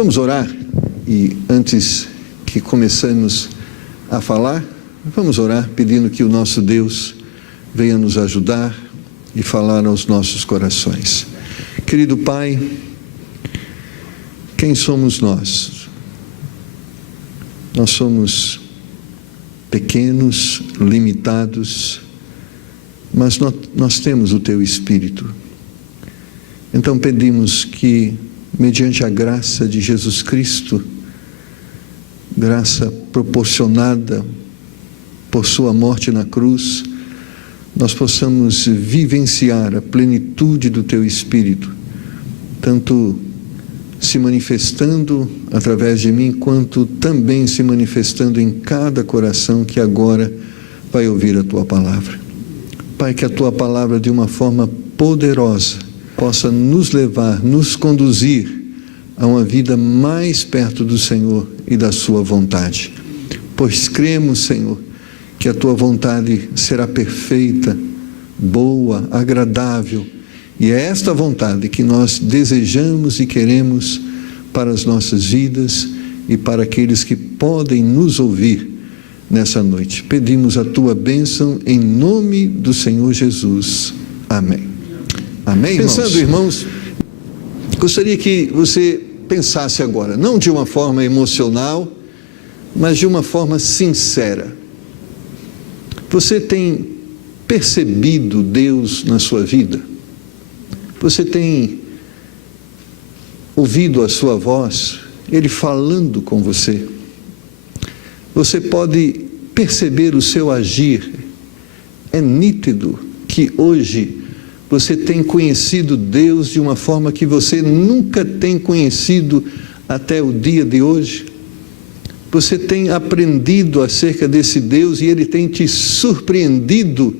Vamos orar e antes que começemos a falar, vamos orar pedindo que o nosso Deus venha nos ajudar e falar aos nossos corações. Querido Pai, quem somos nós? Nós somos pequenos, limitados, mas nós temos o Teu Espírito. Então pedimos que, mediante a graça de Jesus Cristo, graça proporcionada por Sua morte na cruz, nós possamos vivenciar a plenitude do Teu Espírito, tanto se manifestando através de mim, quanto também se manifestando em cada coração que agora vai ouvir a Tua palavra. Pai, que a Tua palavra, de uma forma poderosa, possa nos levar, nos conduzir a uma vida mais perto do Senhor e da Sua vontade. Pois cremos, Senhor, que a Tua vontade será perfeita, boa, agradável, e é esta vontade que nós desejamos e queremos para as nossas vidas e para aqueles que podem nos ouvir nessa noite. Pedimos a Tua bênção em nome do Senhor Jesus. Amém. Amém, irmãos? Pensando, irmãos, gostaria que você pensasse agora, não de uma forma emocional, mas de uma forma sincera. Você tem percebido Deus na sua vida? Você tem ouvido a sua voz, Ele falando com você? Você pode perceber o seu agir? É nítido que hoje você tem conhecido Deus de uma forma que você nunca tem conhecido até o dia de hoje? Você tem aprendido acerca desse Deus e Ele tem te surpreendido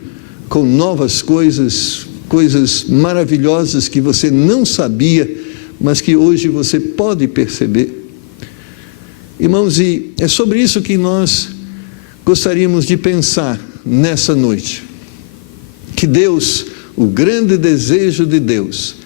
com novas coisas, coisas maravilhosas que você não sabia, mas que hoje você pode perceber. Irmãos, e é sobre isso que nós gostaríamos de pensar nessa noite. Que Deus, o grande desejo de Deus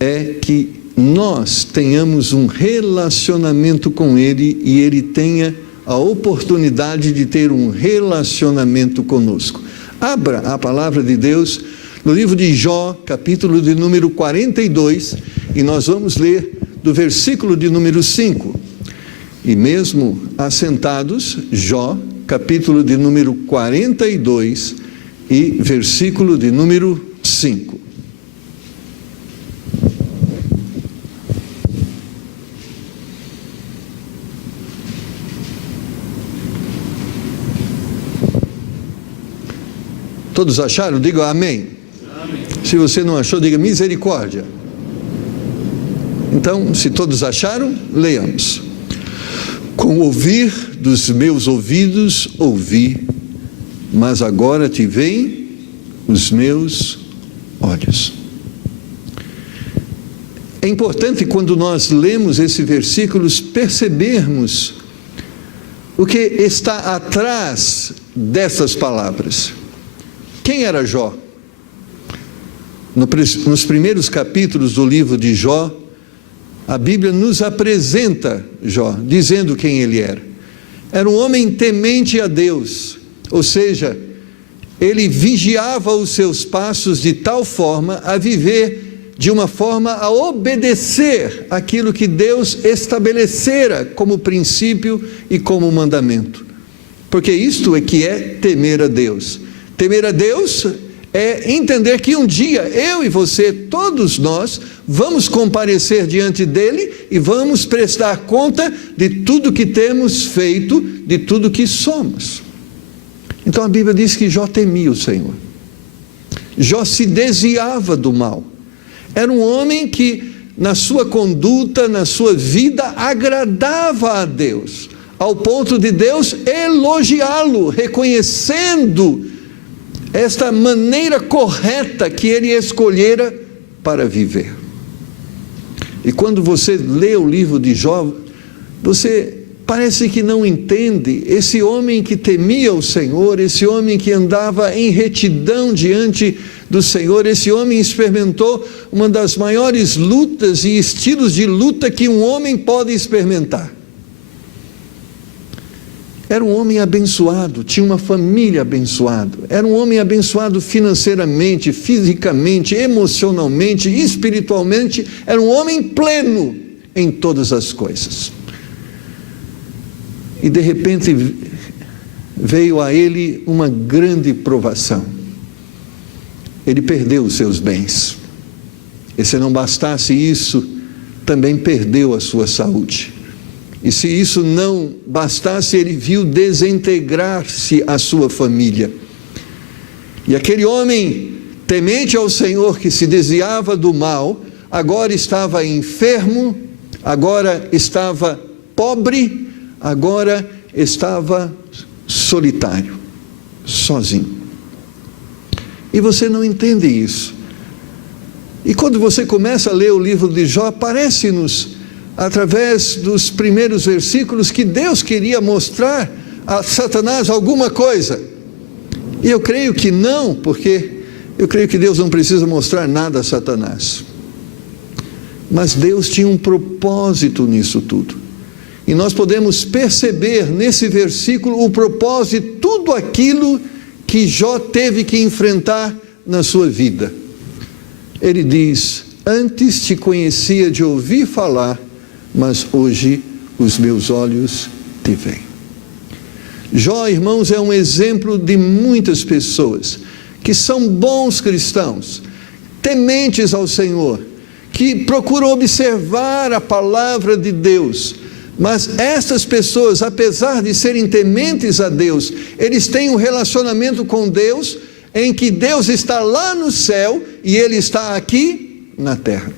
é que nós tenhamos um relacionamento com Ele e Ele tenha a oportunidade de ter um relacionamento conosco. Abra a palavra de Deus no livro de Jó, capítulo de número 42, e nós vamos ler do versículo de número 5. E mesmo assentados, Jó, capítulo de número 42 e versículo de número 5. Todos acharam? Diga amém. Amém. Se você não achou, diga misericórdia. Então, se todos acharam, leiamos. Com o ouvir dos meus ouvidos ouvi, mas agora te veem os meus olhos. É importante, quando nós lemos esses versículos, percebermos o que está atrás dessas palavras. Quem era Jó? Nos primeiros capítulos do livro de Jó, a Bíblia nos apresenta Jó, dizendo quem ele era. Era um homem temente a Deus, ou seja, ele vigiava os seus passos de tal forma a viver de uma forma a obedecer aquilo que Deus estabelecera como princípio e como mandamento. Porque isto é que é temer a Deus. Temer a Deus é entender que um dia eu e você, todos nós, vamos comparecer diante dele e vamos prestar conta de tudo que temos feito, de tudo que somos. Então a Bíblia diz que Jó temia o Senhor. Jó se desviava do mal. Era um homem que na sua conduta, na sua vida, agradava a Deus, ao ponto de Deus elogiá-lo, reconhecendo esta maneira correta que ele escolhera para viver. E quando você lê o livro de Jó, você parece que não entende esse homem que temia o Senhor, esse homem que andava em retidão diante do Senhor, esse homem experimentou uma das maiores lutas e estilos de luta que um homem pode experimentar. Era um homem abençoado, tinha uma família abençoada, era um homem abençoado financeiramente, fisicamente, emocionalmente, espiritualmente, era um homem pleno em todas as coisas. E de repente veio a ele uma grande provação. Ele perdeu os seus bens. E se não bastasse isso, também perdeu a sua saúde. E se isso não bastasse, ele viu desintegrar-se a sua família. E aquele homem, temente ao Senhor, que se desviava do mal, agora estava enfermo, agora estava pobre, agora estava solitário, sozinho. E você não entende isso. E quando você começa a ler o livro de Jó, parece-nos, através dos primeiros versículos, que Deus queria mostrar a Satanás alguma coisa. E eu creio que não, porque eu creio que Deus não precisa mostrar nada a Satanás. Mas Deus tinha um propósito nisso tudo. E nós podemos perceber nesse versículo o propósito de tudo aquilo que Jó teve que enfrentar na sua vida. Ele diz: antes te conhecia de ouvir falar, mas hoje os meus olhos te veem. Jó, irmãos, é um exemplo de muitas pessoas que são bons cristãos, tementes ao Senhor, que procuram observar a palavra de Deus. Mas estas pessoas, apesar de serem tementes a Deus, eles têm um relacionamento com Deus em que Deus está lá no céu e Ele está aqui na terra.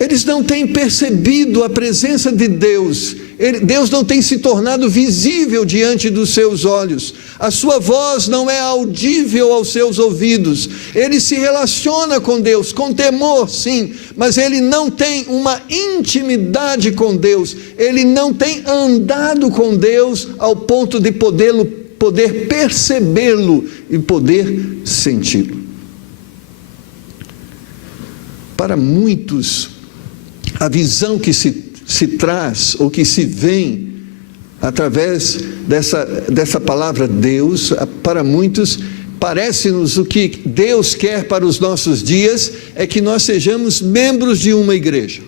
Eles não têm percebido a presença de Deus. Deus não tem se tornado visível diante dos seus olhos. A sua voz não é audível aos seus ouvidos. Ele se relaciona com Deus, com temor, sim, mas ele não tem uma intimidade com Deus. Ele não tem andado com Deus ao ponto de poder percebê-lo e poder senti-lo. Para muitos, a visão que se traz, ou que se vê através dessa palavra Deus, para muitos, parece-nos o que Deus quer para os nossos dias é que nós sejamos membros de uma igreja.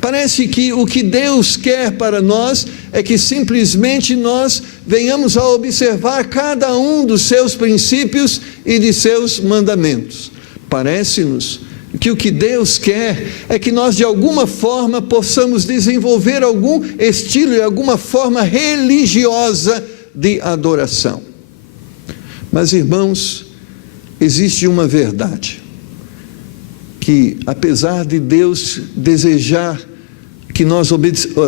Parece que o que Deus quer para nós é que simplesmente nós venhamos a observar cada um dos seus princípios e de seus mandamentos. Parece-nos que o que Deus quer é que nós de alguma forma possamos desenvolver algum estilo e alguma forma religiosa de adoração. Mas, irmãos, existe uma verdade, que apesar de Deus desejar que nós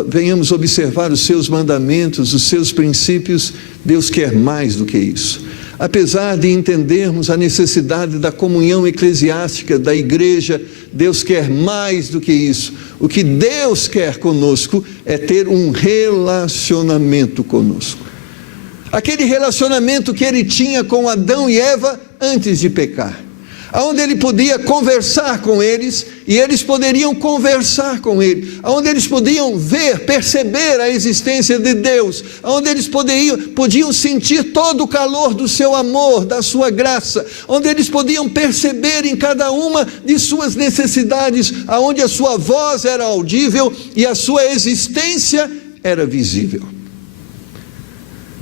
venhamos observar os seus mandamentos, os seus princípios, Deus quer mais do que isso. Apesar de entendermos a necessidade da comunhão eclesiástica da igreja, Deus quer mais do que isso. O que Deus quer conosco é ter um relacionamento conosco. Aquele relacionamento que Ele tinha com Adão e Eva antes de pecar. Onde Ele podia conversar com eles e eles poderiam conversar com Ele, onde eles podiam ver, perceber a existência de Deus, onde eles podiam sentir todo o calor do seu amor, da sua graça, onde eles podiam perceber em cada uma de suas necessidades, onde a sua voz era audível e a sua existência era visível.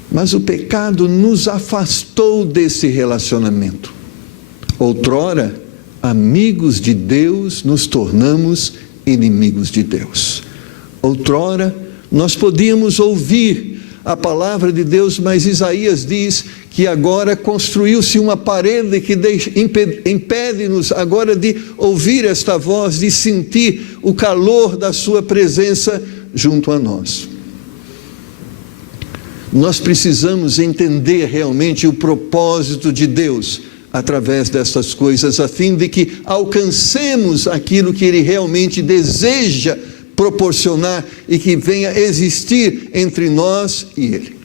Mas o pecado nos afastou desse relacionamento. Outrora, amigos de Deus, nos tornamos inimigos de Deus. Outrora, nós podíamos ouvir a palavra de Deus, mas Isaías diz que agora construiu-se uma parede que impede-nos agora de ouvir esta voz, de sentir o calor da sua presença junto a nós. Nós precisamos entender realmente o propósito de Deus através dessas coisas, a fim de que alcancemos aquilo que Ele realmente deseja proporcionar e que venha existir entre nós e Ele.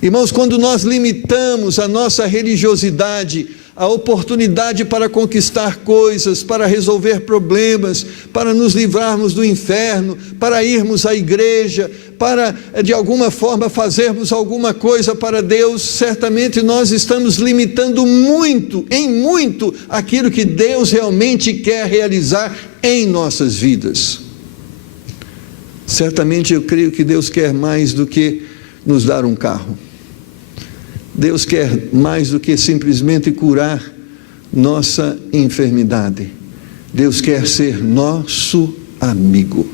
Irmãos, quando nós limitamos a nossa religiosidade, a oportunidade para conquistar coisas, para resolver problemas, para nos livrarmos do inferno, para irmos à igreja, para de alguma forma fazermos alguma coisa para Deus, certamente nós estamos limitando muito, em muito, aquilo que Deus realmente quer realizar em nossas vidas. Certamente eu creio que Deus quer mais do que nos dar um carro. Deus quer mais do que simplesmente curar nossa enfermidade. Deus quer ser nosso amigo.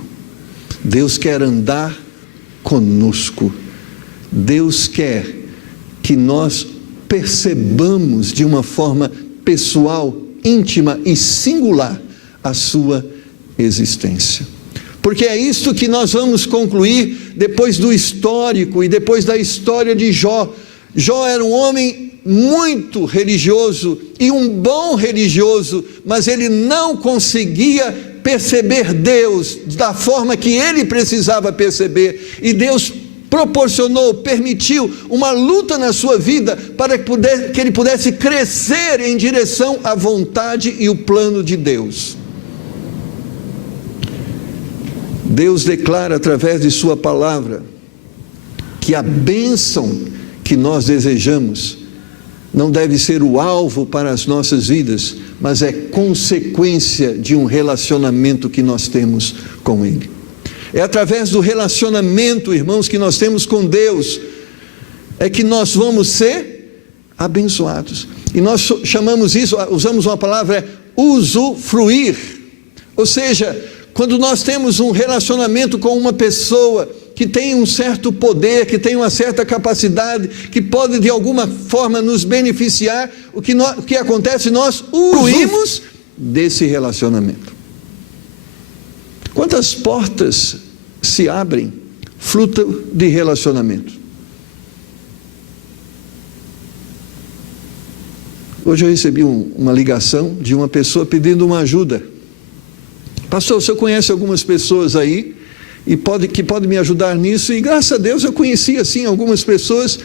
Deus quer andar conosco. Deus quer que nós percebamos de uma forma pessoal, íntima e singular a sua existência. Porque é isto que nós vamos concluir depois do histórico e depois da história de Jó. Jó era um homem muito religioso e um bom religioso, mas ele não conseguia perceber Deus da forma que ele precisava perceber, e Deus proporcionou, permitiu uma luta na sua vida para que ele pudesse crescer em direção à vontade e o plano de Deus. Deus declara através de sua palavra que a bênção que nós desejamos não deve ser o alvo para as nossas vidas, mas é consequência de um relacionamento que nós temos com Ele. É através do relacionamento, irmãos, que nós temos com Deus, é que nós vamos ser abençoados. E nós chamamos isso, usamos uma palavra, usufruir. Ou seja, quando nós temos um relacionamento com uma pessoa que tem um certo poder, que tem uma certa capacidade, que pode de alguma forma nos beneficiar, o que acontece? Nós usufruímos desse relacionamento. Quantas portas se abrem fruto de relacionamento? Hoje eu recebi uma ligação de uma pessoa pedindo uma ajuda. Pastor, o senhor conhece algumas pessoas aí que pode me ajudar nisso? E graças a Deus eu conheci assim algumas pessoas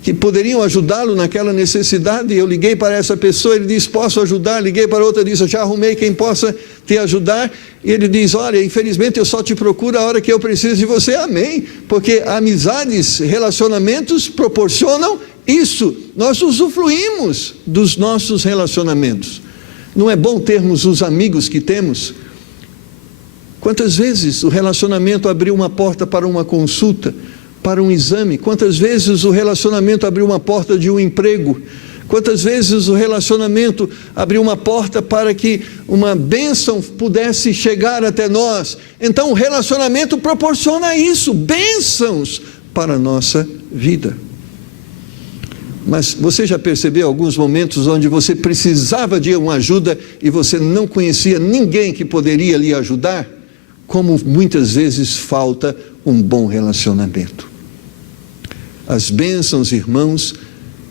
que poderiam ajudá-lo naquela necessidade. Eu liguei para essa pessoa, ele disse, posso ajudar? Liguei para outra, disse, eu já arrumei quem possa te ajudar. E ele diz, olha, infelizmente eu só te procuro a hora que eu preciso de você. Amém, porque amizades, relacionamentos proporcionam isso. Nós usufruímos dos nossos relacionamentos. Não é bom termos os amigos que temos? Quantas vezes o relacionamento abriu uma porta para uma consulta, para um exame? Quantas vezes o relacionamento abriu uma porta de um emprego? Quantas vezes o relacionamento abriu uma porta para que uma bênção pudesse chegar até nós? Então o relacionamento proporciona isso, bênçãos para a nossa vida. Mas você já percebeu alguns momentos onde você precisava de uma ajuda e você não conhecia ninguém que poderia lhe ajudar? Como muitas vezes falta um bom relacionamento. As bênçãos, irmãos,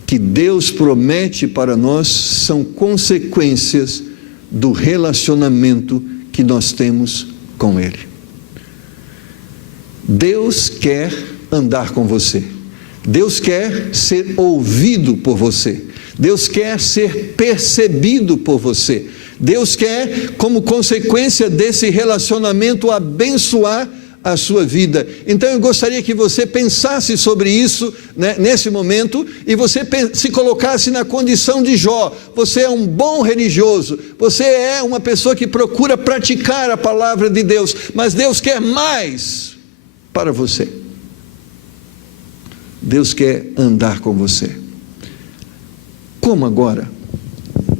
que Deus promete para nós são consequências do relacionamento que nós temos com Ele. Deus quer andar com você. Deus quer ser ouvido por você. Deus quer ser percebido por você. Deus quer, como consequência desse relacionamento, abençoar a sua vida. Então eu gostaria que você pensasse sobre isso, né, nesse momento, e você se colocasse na condição de Jó. Você é um bom religioso, você é uma pessoa que procura praticar a palavra de Deus, mas Deus quer mais para você. Deus quer andar com você. Como agora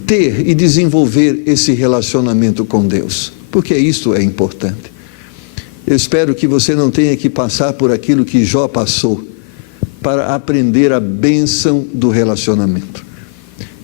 ter e desenvolver esse relacionamento com Deus? Porque isso é importante. Eu espero que você não tenha que passar por aquilo que Jó passou para aprender a bênção do relacionamento.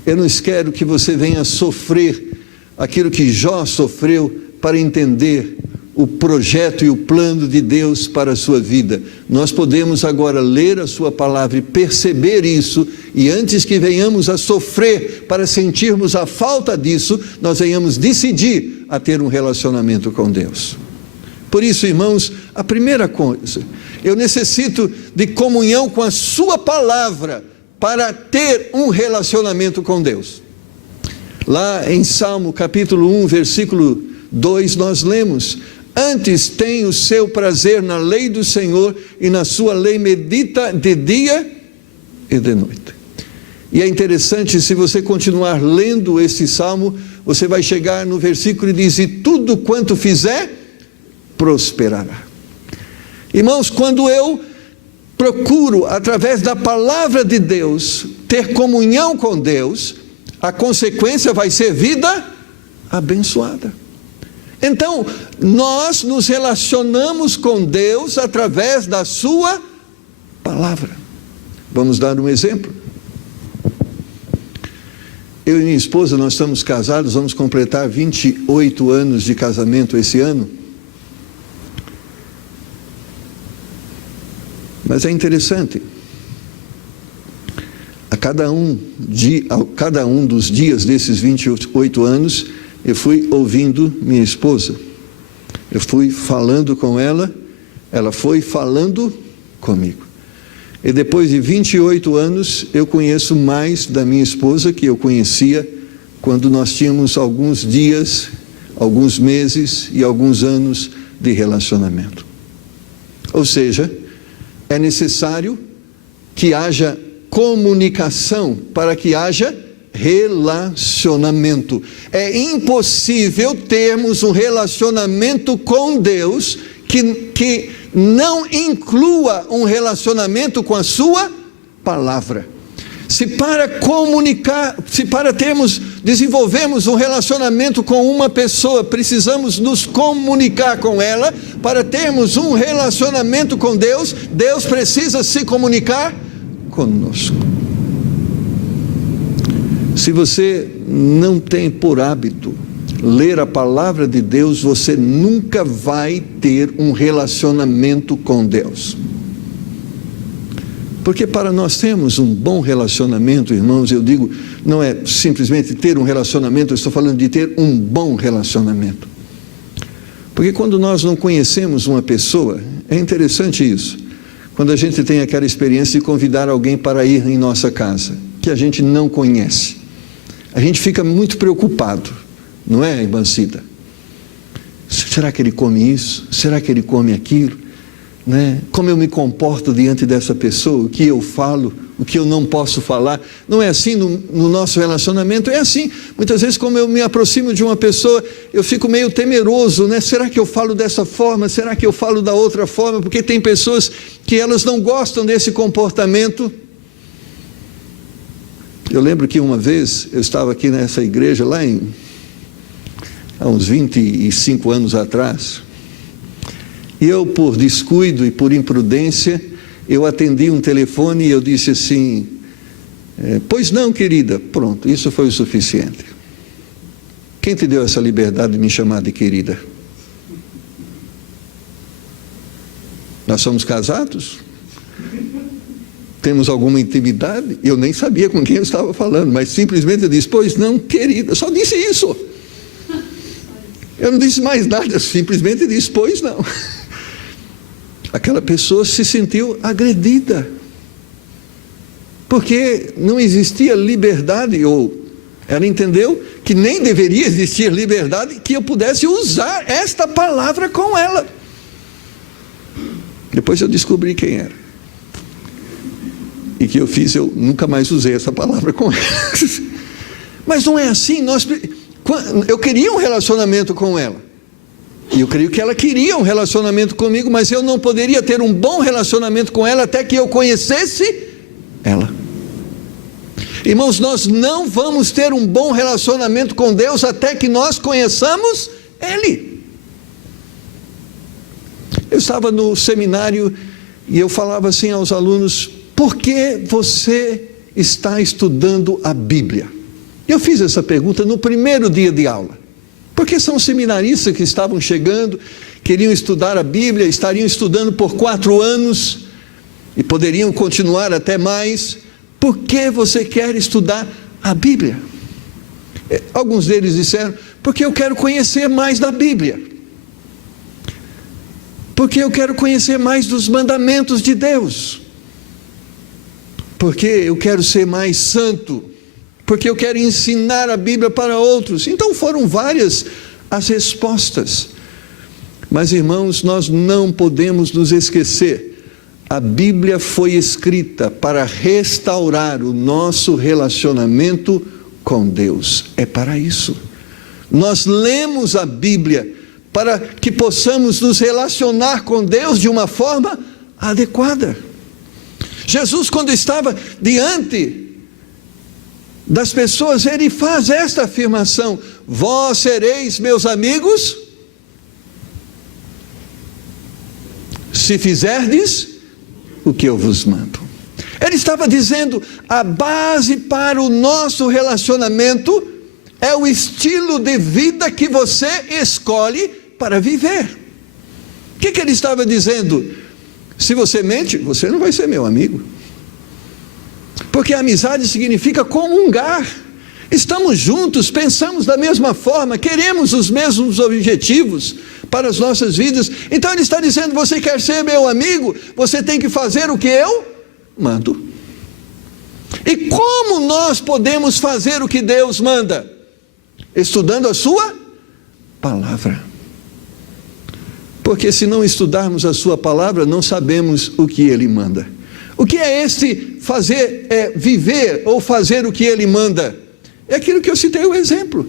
Eu não quero que você venha sofrer aquilo que Jó sofreu para entender o projeto e o plano de Deus para a sua vida. Nós podemos agora ler a sua palavra e perceber isso, e antes que venhamos a sofrer para sentirmos a falta disso, nós venhamos decidir a ter um relacionamento com Deus. Por isso, irmãos, a primeira coisa, eu necessito de comunhão com a sua palavra para ter um relacionamento com Deus. Lá em Salmo capítulo 1, versículo 2, nós lemos: antes tem o seu prazer na lei do Senhor, e na sua lei medita de dia e de noite. E é interessante, se você continuar lendo esse salmo, você vai chegar no versículo e diz: e tudo quanto fizer, prosperará. Irmãos, quando eu procuro, através da palavra de Deus, ter comunhão com Deus, a consequência vai ser vida abençoada. Então, nós nos relacionamos com Deus através da sua palavra. Vamos dar um exemplo. Eu e minha esposa, nós estamos casados, vamos completar 28 anos de casamento esse ano. Mas é interessante, a cada um dos dias desses 28 anos, eu fui ouvindo minha esposa, eu fui falando com ela, ela foi falando comigo. E depois de 28 anos, eu conheço mais da minha esposa que eu conhecia quando nós tínhamos alguns dias, alguns meses e alguns anos de relacionamento. Ou seja, é necessário que haja comunicação para que haja relacionamento. É impossível termos um relacionamento com Deus que não inclua um relacionamento com a sua palavra. Se para desenvolvermos um relacionamento com uma pessoa, precisamos nos comunicar com ela, para termos um relacionamento com Deus, Deus precisa se comunicar conosco. Se você não tem por hábito ler a palavra de Deus, você nunca vai ter um relacionamento com Deus. Porque para nós termos um bom relacionamento, irmãos, eu digo, não é simplesmente ter um relacionamento, eu estou falando de ter um bom relacionamento. Porque quando nós não conhecemos uma pessoa, é interessante isso, quando a gente tem aquela experiência de convidar alguém para ir em nossa casa, que a gente não conhece, a gente fica muito preocupado, não é, irmã Cida? Será que ele come isso? Será que ele come aquilo? Né? Como eu me comporto diante dessa pessoa? O que eu falo? O que eu não posso falar? Não é assim no nosso relacionamento? É assim. Muitas vezes, como eu me aproximo de uma pessoa, eu fico meio temeroso, né? Será que eu falo dessa forma? Será que eu falo da outra forma? Porque tem pessoas que elas não gostam desse comportamento. Eu lembro que uma vez, eu estava aqui nessa igreja, há uns 25 anos atrás, e eu, por descuido e por imprudência, eu atendi um telefone e eu disse assim, pois não, querida. Pronto, isso foi o suficiente. Quem te deu essa liberdade de me chamar de querida? Nós somos casados? Temos alguma intimidade? Eu nem sabia com quem eu estava falando, mas simplesmente eu disse, pois não, querida. Só disse isso. Eu não disse mais nada, simplesmente disse, pois não. Aquela pessoa se sentiu agredida, porque não existia liberdade, ou ela entendeu que nem deveria existir liberdade, que eu pudesse usar esta palavra com ela. Depois eu descobri quem era, e que eu nunca mais usei essa palavra com ela. Mas não é assim. Eu queria um relacionamento com ela, e eu creio que ela queria um relacionamento comigo, mas eu não poderia ter um bom relacionamento com ela até que eu conhecesse ela. Irmãos, nós não vamos ter um bom relacionamento com Deus até que nós conheçamos Ele. Eu estava no seminário e eu falava assim aos alunos, por que você está estudando a Bíblia? Eu fiz essa pergunta no primeiro dia de aula, porque são seminaristas que estavam chegando, queriam estudar a Bíblia, estariam estudando por 4 anos, e poderiam continuar até mais. Por que você quer estudar a Bíblia? Alguns deles disseram, porque eu quero conhecer mais da Bíblia. Porque eu quero conhecer mais dos mandamentos de Deus. Porque eu quero ser mais santo. Porque eu quero ensinar a Bíblia para outros. Então foram várias as respostas. Mas, irmãos, nós não podemos nos esquecer. A Bíblia foi escrita para restaurar o nosso relacionamento com Deus. É para isso. Nós lemos a Bíblia para que possamos nos relacionar com Deus de uma forma adequada. Jesus, quando estava diante das pessoas, ele faz esta afirmação: vós sereis meus amigos se fizerdes o que eu vos mando. Ele estava dizendo, a base para o nosso relacionamento é o estilo de vida que você escolhe para viver. O que ele estava dizendo? Se você mente, você não vai ser meu amigo. Porque amizade significa comungar. Estamos juntos, pensamos da mesma forma, queremos os mesmos objetivos para as nossas vidas. Então ele está dizendo, você quer ser meu amigo? Você tem que fazer o que eu mando. E como nós podemos fazer o que Deus manda? Estudando a sua palavra. Porque se não estudarmos a sua palavra, não sabemos o que ele manda. O que é este fazer, viver ou fazer o que ele manda? É aquilo que eu citei o exemplo.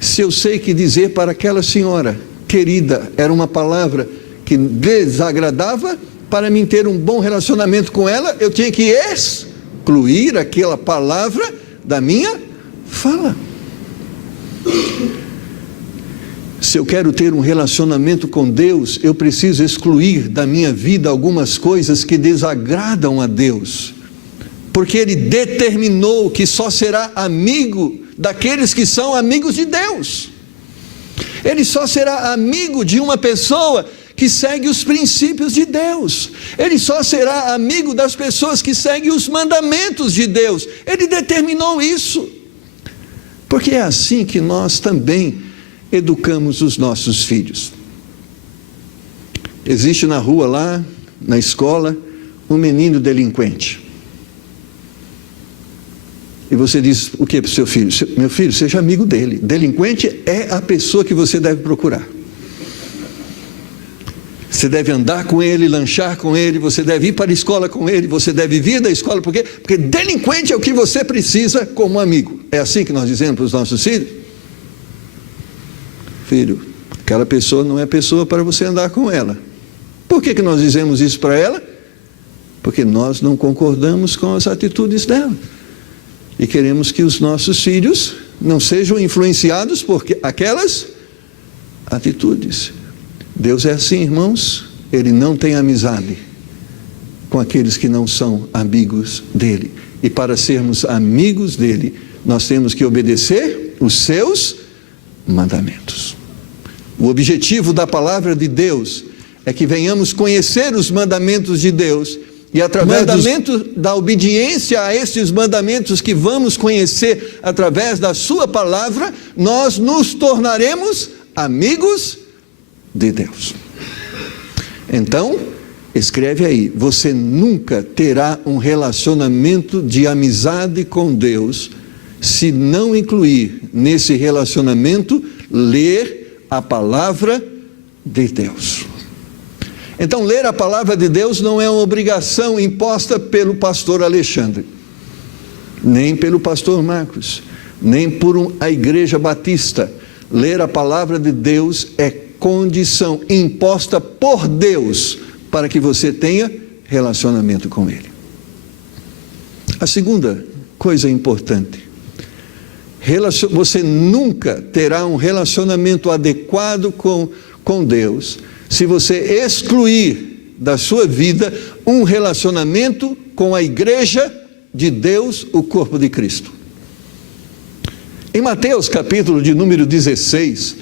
Se eu sei que dizer para aquela senhora querida era uma palavra que desagradava, para mim ter um bom relacionamento com ela, eu tinha que excluir aquela palavra da minha fala. Se eu quero ter um relacionamento com Deus, eu preciso excluir da minha vida algumas coisas que desagradam a Deus, porque Ele determinou que só será amigo daqueles que são amigos de Deus. Ele só será amigo de uma pessoa que segue os princípios de Deus. Ele só será amigo das pessoas que seguem os mandamentos de Deus. Ele determinou isso, porque é assim que nós também educamos os nossos filhos. Existe na rua lá, na escola, um menino delinquente. E você diz o que para o seu filho? Meu filho, seja amigo dele. Delinquente é a pessoa que você deve procurar. Você deve andar com ele, lanchar com ele, você deve ir para a escola com ele, você deve vir da escola, porque delinquente é o que você precisa como amigo. É assim que nós dizemos para os nossos filhos? Filho, aquela pessoa não é pessoa para você andar com ela. Por que nós dizemos isso para ela? Porque nós não concordamos com as atitudes dela. E queremos que os nossos filhos não sejam influenciados por aquelas atitudes. Deus é assim, irmãos. Ele não tem amizade com aqueles que não são amigos dele. E para sermos amigos dele, nós temos que obedecer os seus mandamentos. O objetivo da palavra de Deus é que venhamos conhecer os mandamentos de Deus, e através da obediência a estes mandamentos que vamos conhecer através da sua palavra, nós nos tornaremos amigos de Deus. Então, escreve aí, você nunca terá um relacionamento de amizade com Deus se não incluir nesse relacionamento ler a palavra de Deus. Então, ler a palavra de Deus não é uma obrigação imposta pelo pastor Alexandre, nem pelo pastor Marcos, nem por a igreja batista. Ler a palavra de Deus é condição imposta por Deus para que você tenha relacionamento com Ele. A segunda coisa importante: você nunca terá um relacionamento adequado com Deus se você excluir da sua vida um relacionamento com a igreja de Deus, o corpo de Cristo. Em Mateus capítulo de número 16,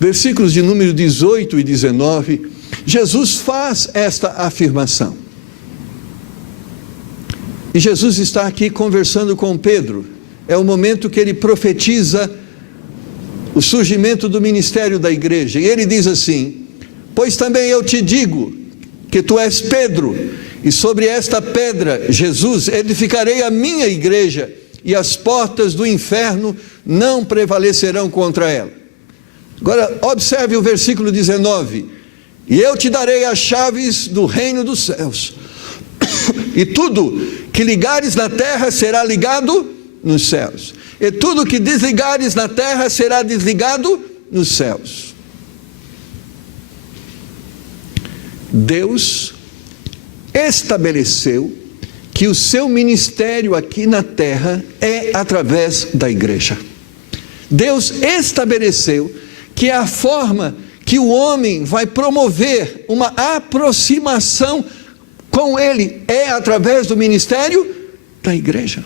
versículos de número 18 e 19, Jesus faz esta afirmação. E Jesus está aqui conversando com Pedro. É o momento que ele profetiza o surgimento do ministério da igreja. E ele diz assim: Pois também eu te digo que tu és Pedro, e sobre esta pedra, Jesus, edificarei a minha igreja, e as portas do inferno não prevalecerão contra ela. Agora, observe o versículo 19. E eu te darei as chaves do reino dos céus. E tudo que ligares na terra será ligado nos céus. E tudo que desligares na terra será desligado nos céus. Deus estabeleceu que o seu ministério aqui na terra é através da igreja. Deus estabeleceu que a forma que o homem vai promover uma aproximação com ele é através do ministério da igreja.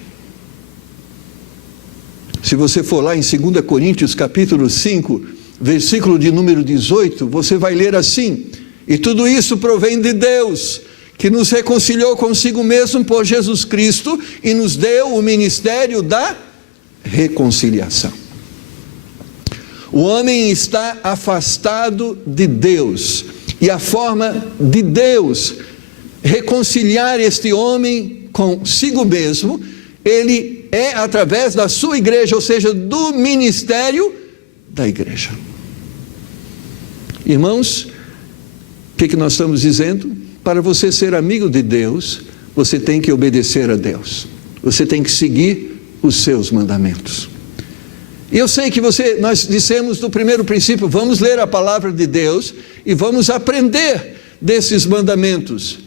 Se você for lá em 2 Coríntios capítulo 5, versículo de número 18, você vai ler assim: e tudo isso provém de Deus, que nos reconciliou consigo mesmo por Jesus Cristo e nos deu o ministério da reconciliação. O homem está afastado de Deus, e a forma de Deus reconciliar este homem consigo mesmo, ele é através da sua igreja, ou seja, do ministério da igreja. Irmãos, o que nós estamos dizendo? Para você ser amigo de Deus, você tem que obedecer a Deus, você tem que seguir os seus mandamentos. E eu sei que nós dissemos no primeiro princípio, vamos ler a palavra de Deus e vamos aprender desses mandamentos.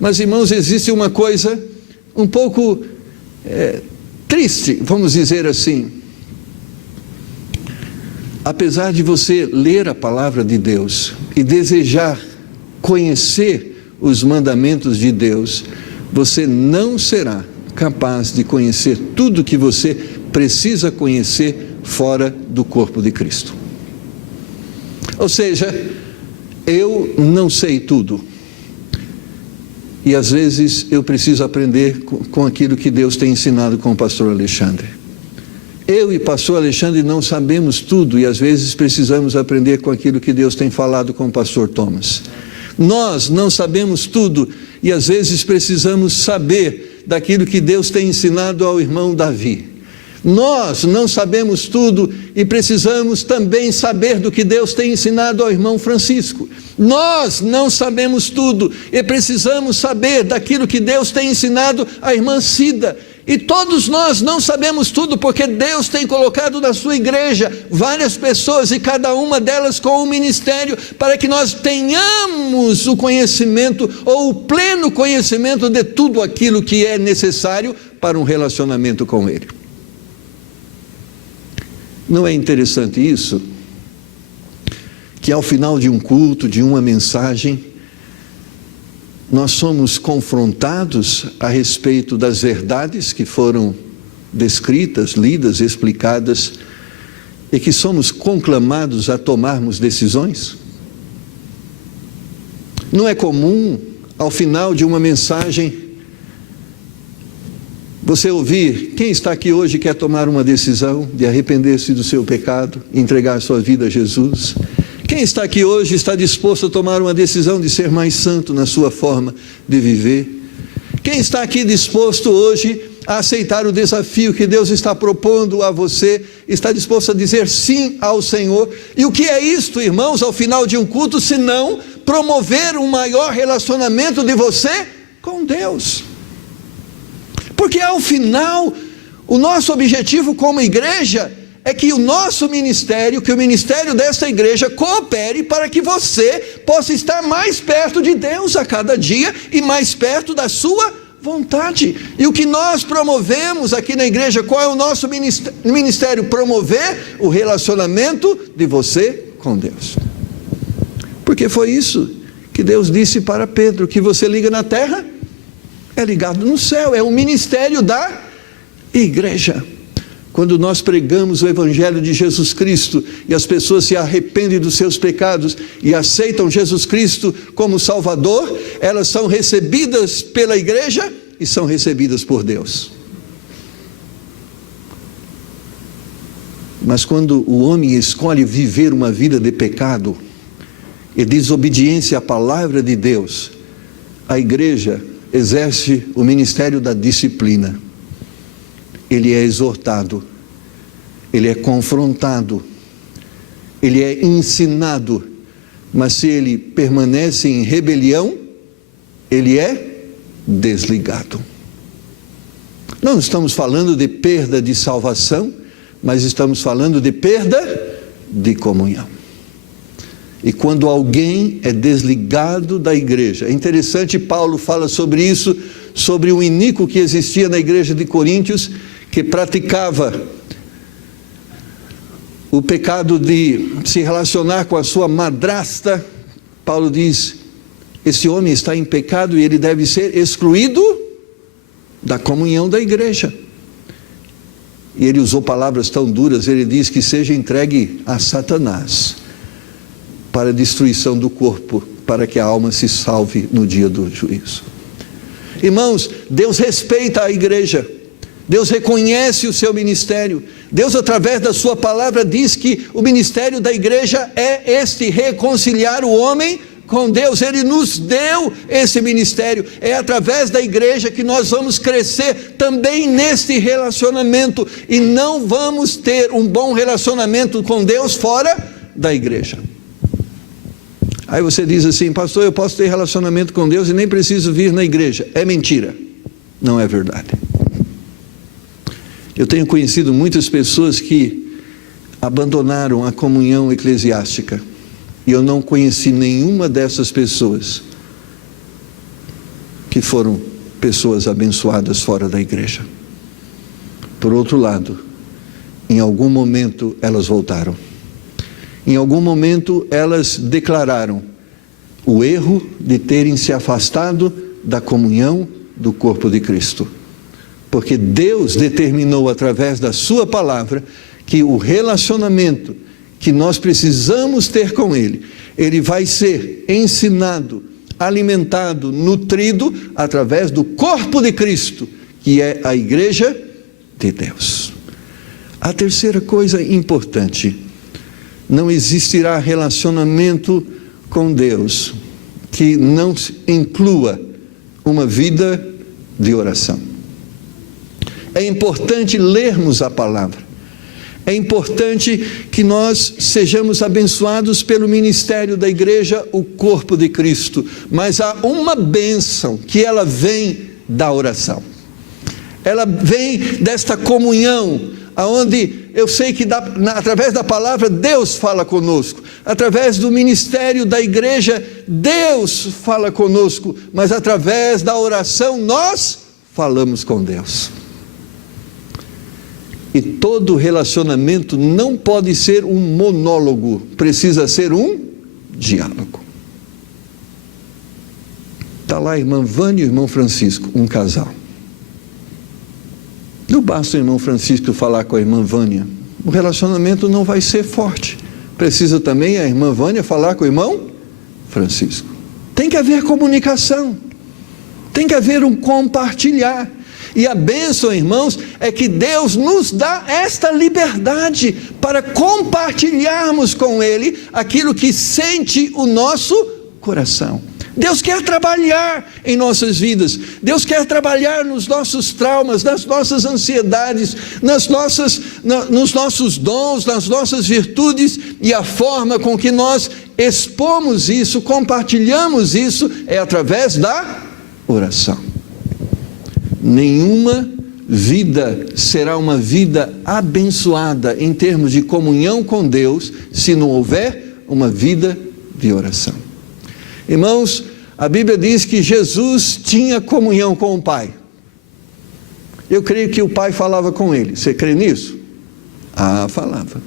Mas, irmãos, existe uma coisa um pouco triste, vamos dizer assim. Apesar de você ler a palavra de Deus e desejar conhecer os mandamentos de Deus, você não será capaz de conhecer tudo que você precisa conhecer fora do corpo de Cristo. Ou seja, eu não sei tudo. E às vezes eu preciso aprender com aquilo que Deus tem ensinado com o pastor Alexandre. Eu e pastor Alexandre não sabemos tudo e às vezes precisamos aprender com aquilo que Deus tem falado com o pastor Thomas. Nós não sabemos tudo e às vezes precisamos saber daquilo que Deus tem ensinado ao irmão Davi. Nós não sabemos tudo e precisamos também saber do que Deus tem ensinado ao irmão Francisco. Nós não sabemos tudo e precisamos saber daquilo que Deus tem ensinado à irmã Cida. E todos nós não sabemos tudo porque Deus tem colocado na sua igreja várias pessoas e cada uma delas com um ministério para que nós tenhamos o conhecimento ou o pleno conhecimento de tudo aquilo que é necessário para um relacionamento com Ele. Não é interessante isso? Que ao final de um culto, de uma mensagem, nós somos confrontados a respeito das verdades que foram descritas, lidas, explicadas, e que somos conclamados a tomarmos decisões? Não é comum, ao final de uma mensagem, você ouvir, quem está aqui hoje quer tomar uma decisão de arrepender-se do seu pecado, entregar sua vida a Jesus? Quem está aqui hoje está disposto a tomar uma decisão de ser mais santo na sua forma de viver? Quem está aqui disposto hoje a aceitar o desafio que Deus está propondo a você, está disposto a dizer sim ao Senhor? E o que é isto, irmãos, ao final de um culto, se não promover um maior relacionamento de você com Deus? Porque ao final, o nosso objetivo como igreja é que o nosso ministério, que o ministério desta igreja coopere para que você possa estar mais perto de Deus a cada dia e mais perto da sua vontade. E o que nós promovemos aqui na igreja, qual é o nosso ministério? Promover o relacionamento de você com Deus. Porque foi isso que Deus disse para Pedro, que você liga na terra, é ligado no céu, é o ministério da igreja. Quando nós pregamos o Evangelho de Jesus Cristo e as pessoas se arrependem dos seus pecados e aceitam Jesus Cristo como Salvador, elas são recebidas pela igreja e são recebidas por Deus. Mas quando o homem escolhe viver uma vida de pecado, e desobediência à palavra de Deus, a igreja exerce o ministério da disciplina. Ele é exortado, ele é confrontado, ele é ensinado, mas se ele permanece em rebelião, ele é desligado. Não estamos falando de perda de salvação, mas estamos falando de perda de comunhão. E quando alguém é desligado da igreja, é interessante, Paulo fala sobre isso, sobre o iníquo que existia na igreja de Coríntios, que praticava o pecado de se relacionar com a sua madrasta. Paulo diz, esse homem está em pecado e ele deve ser excluído da comunhão da igreja. E ele usou palavras tão duras, ele diz que seja entregue a Satanás, para a destruição do corpo, para que a alma se salve no dia do juízo. Irmãos, Deus respeita a igreja, Deus reconhece o seu ministério, Deus através da sua palavra diz que o ministério da igreja é este, reconciliar o homem com Deus. Ele nos deu esse ministério, é através da igreja que nós vamos crescer também neste relacionamento, e não vamos ter um bom relacionamento com Deus fora da igreja. Aí você diz assim, pastor, eu posso ter relacionamento com Deus e nem preciso vir na igreja. É mentira, não é verdade. Eu tenho conhecido muitas pessoas que abandonaram a comunhão eclesiástica, e eu não conheci nenhuma dessas pessoas que foram pessoas abençoadas fora da igreja. Por outro lado, em algum momento elas voltaram. Em algum momento elas declararam o erro de terem se afastado da comunhão do corpo de Cristo. Porque Deus determinou através da sua palavra que o relacionamento que nós precisamos ter com Ele, ele vai ser ensinado, alimentado, nutrido através do corpo de Cristo, que é a igreja de Deus. A terceira coisa importante, não existirá relacionamento com Deus que não inclua uma vida de oração. É importante lermos a palavra. É importante que nós sejamos abençoados pelo ministério da igreja, o corpo de Cristo. Mas há uma bênção que ela vem da oração. Ela vem desta comunhão, aonde eu sei que através da palavra Deus fala conosco. Através do ministério da igreja, Deus fala conosco. Mas através da oração, nós falamos com Deus. E todo relacionamento não pode ser um monólogo, precisa ser um diálogo. Está lá a irmã Vânia e o irmão Francisco, um casal. Não basta o irmão Francisco falar com a irmã Vânia, o relacionamento não vai ser forte. Precisa também a irmã Vânia falar com o irmão Francisco. Tem que haver comunicação, tem que haver um compartilhar. E a bênção, irmãos, é que Deus nos dá esta liberdade para compartilharmos com Ele aquilo que sente o nosso coração. Deus quer trabalhar em nossas vidas, Deus quer trabalhar nos nossos traumas, nas nossas ansiedades, nos nossos dons, nas nossas virtudes, e a forma com que nós expomos isso, compartilhamos isso, é através da oração. Nenhuma vida será uma vida abençoada em termos de comunhão com Deus se não houver uma vida de oração. Irmãos, a Bíblia diz que Jesus tinha comunhão com o Pai. Eu creio que o Pai falava com ele. Você crê nisso? Ah, falava.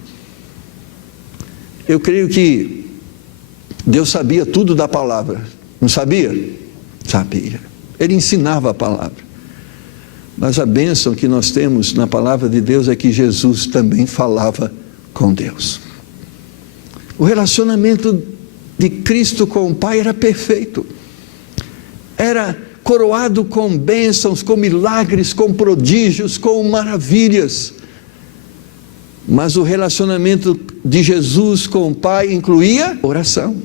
Eu creio que Deus sabia tudo da palavra. Não sabia? Sabia. Ele ensinava a palavra. Mas a bênção que nós temos na palavra de Deus é que Jesus também falava com Deus. O relacionamento de Cristo com o Pai era perfeito. Era coroado com bênçãos, com milagres, com prodígios, com maravilhas. Mas o relacionamento de Jesus com o Pai incluía oração.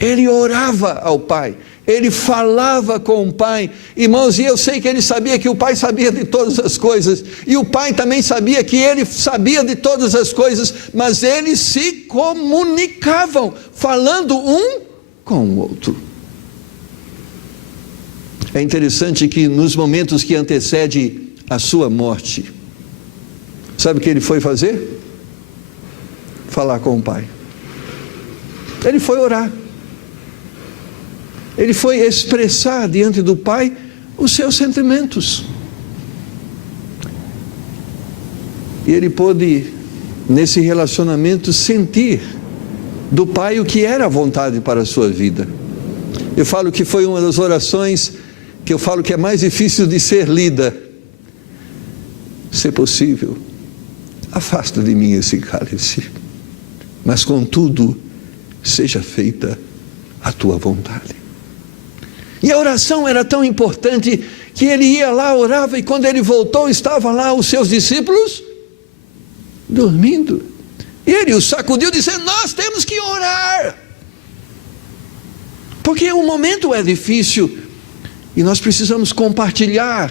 Ele orava ao Pai, ele falava com o Pai, irmãos, e eu sei que ele sabia que o Pai sabia de todas as coisas, e o Pai também sabia que ele sabia de todas as coisas, mas eles se comunicavam, falando um com o outro. É interessante que nos momentos que antecedem a sua morte, sabe o que ele foi fazer? Falar com o Pai. Ele foi orar. Ele foi expressar diante do Pai os seus sentimentos. E ele pôde, nesse relacionamento, sentir do Pai o que era a vontade para a sua vida. Eu falo que foi uma das orações que eu falo que é mais difícil de ser lida. Se possível, afasta de mim esse cálice, mas contudo, seja feita a tua vontade. E a oração era tão importante que ele ia lá, orava, e quando ele voltou, estavam lá os seus discípulos dormindo. E ele os sacudiu, dizendo: nós temos que orar, porque o momento é difícil, e nós precisamos compartilhar,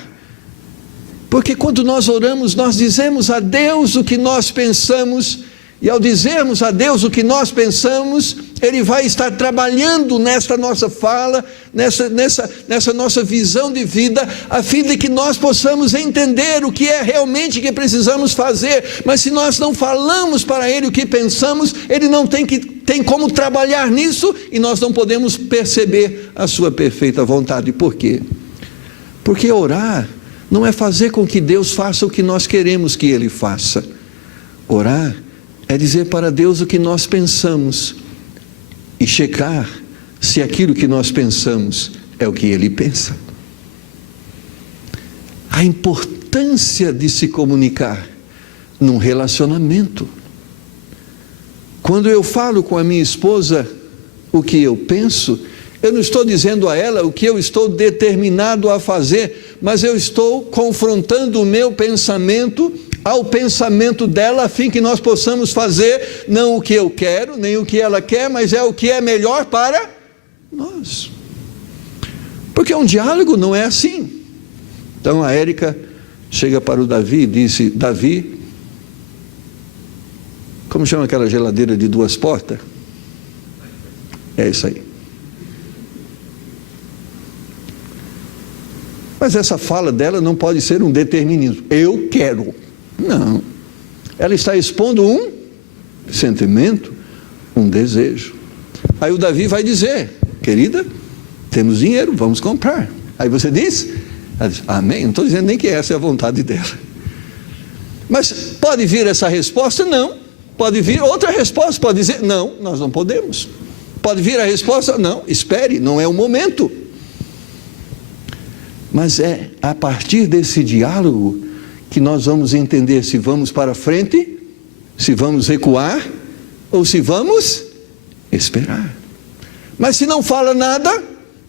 porque quando nós oramos, nós dizemos a Deus o que nós pensamos, e ao dizermos a Deus o que nós pensamos, Ele vai estar trabalhando nesta nossa fala, nessa nossa visão de vida, a fim de que nós possamos entender o que é realmente que precisamos fazer. Mas se nós não falamos para Ele o que pensamos, Ele não tem como trabalhar nisso, e nós não podemos perceber a sua perfeita vontade. Por quê? Porque orar não é fazer com que Deus faça o que nós queremos que Ele faça. Orar é dizer para Deus o que nós pensamos e checar se aquilo que nós pensamos é o que Ele pensa. A importância de se comunicar num relacionamento. Quando eu falo com a minha esposa o que eu penso, eu não estou dizendo a ela o que eu estou determinado a fazer, mas eu estou confrontando o meu pensamento ao pensamento dela, a fim que nós possamos fazer não o que eu quero, nem o que ela quer, mas é o que é melhor para nós. Porque um diálogo não é assim. Então a Érica chega para o Davi e disse: Davi, como chama aquela geladeira de 2 portas? É isso aí. Mas essa fala dela não pode ser um determinismo. Eu quero. Não. Ela está expondo um sentimento, um desejo. Aí o Davi vai dizer: querida, temos dinheiro, vamos comprar. Aí você diz: amém. Não estou dizendo nem que essa é a vontade dela. Mas pode vir essa resposta? Não. Pode vir outra resposta, pode dizer: não, nós não podemos. Pode vir a resposta: não, espere, não é o momento. Mas é a partir desse diálogo que nós vamos entender se vamos para frente, se vamos recuar, ou se vamos esperar. Mas se não fala nada,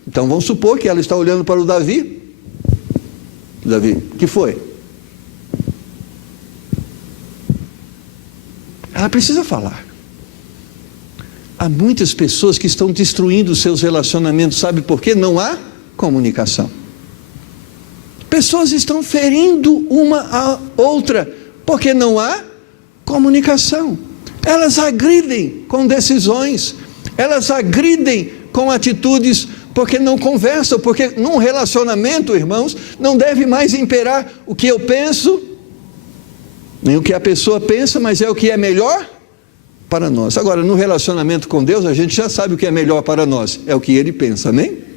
então vamos supor que ela está olhando para o Davi. Davi, o que foi? Ela precisa falar. Há muitas pessoas que estão destruindo os seus relacionamentos, sabe por quê? Não há comunicação. Pessoas estão ferindo uma a outra, porque não há comunicação. Elas agridem com decisões, elas agridem com atitudes, porque não conversam, porque num relacionamento, irmãos, não deve mais imperar o que eu penso, nem o que a pessoa pensa, mas é o que é melhor para nós. Agora, no relacionamento com Deus, a gente já sabe o que é melhor para nós, é o que Ele pensa, amém?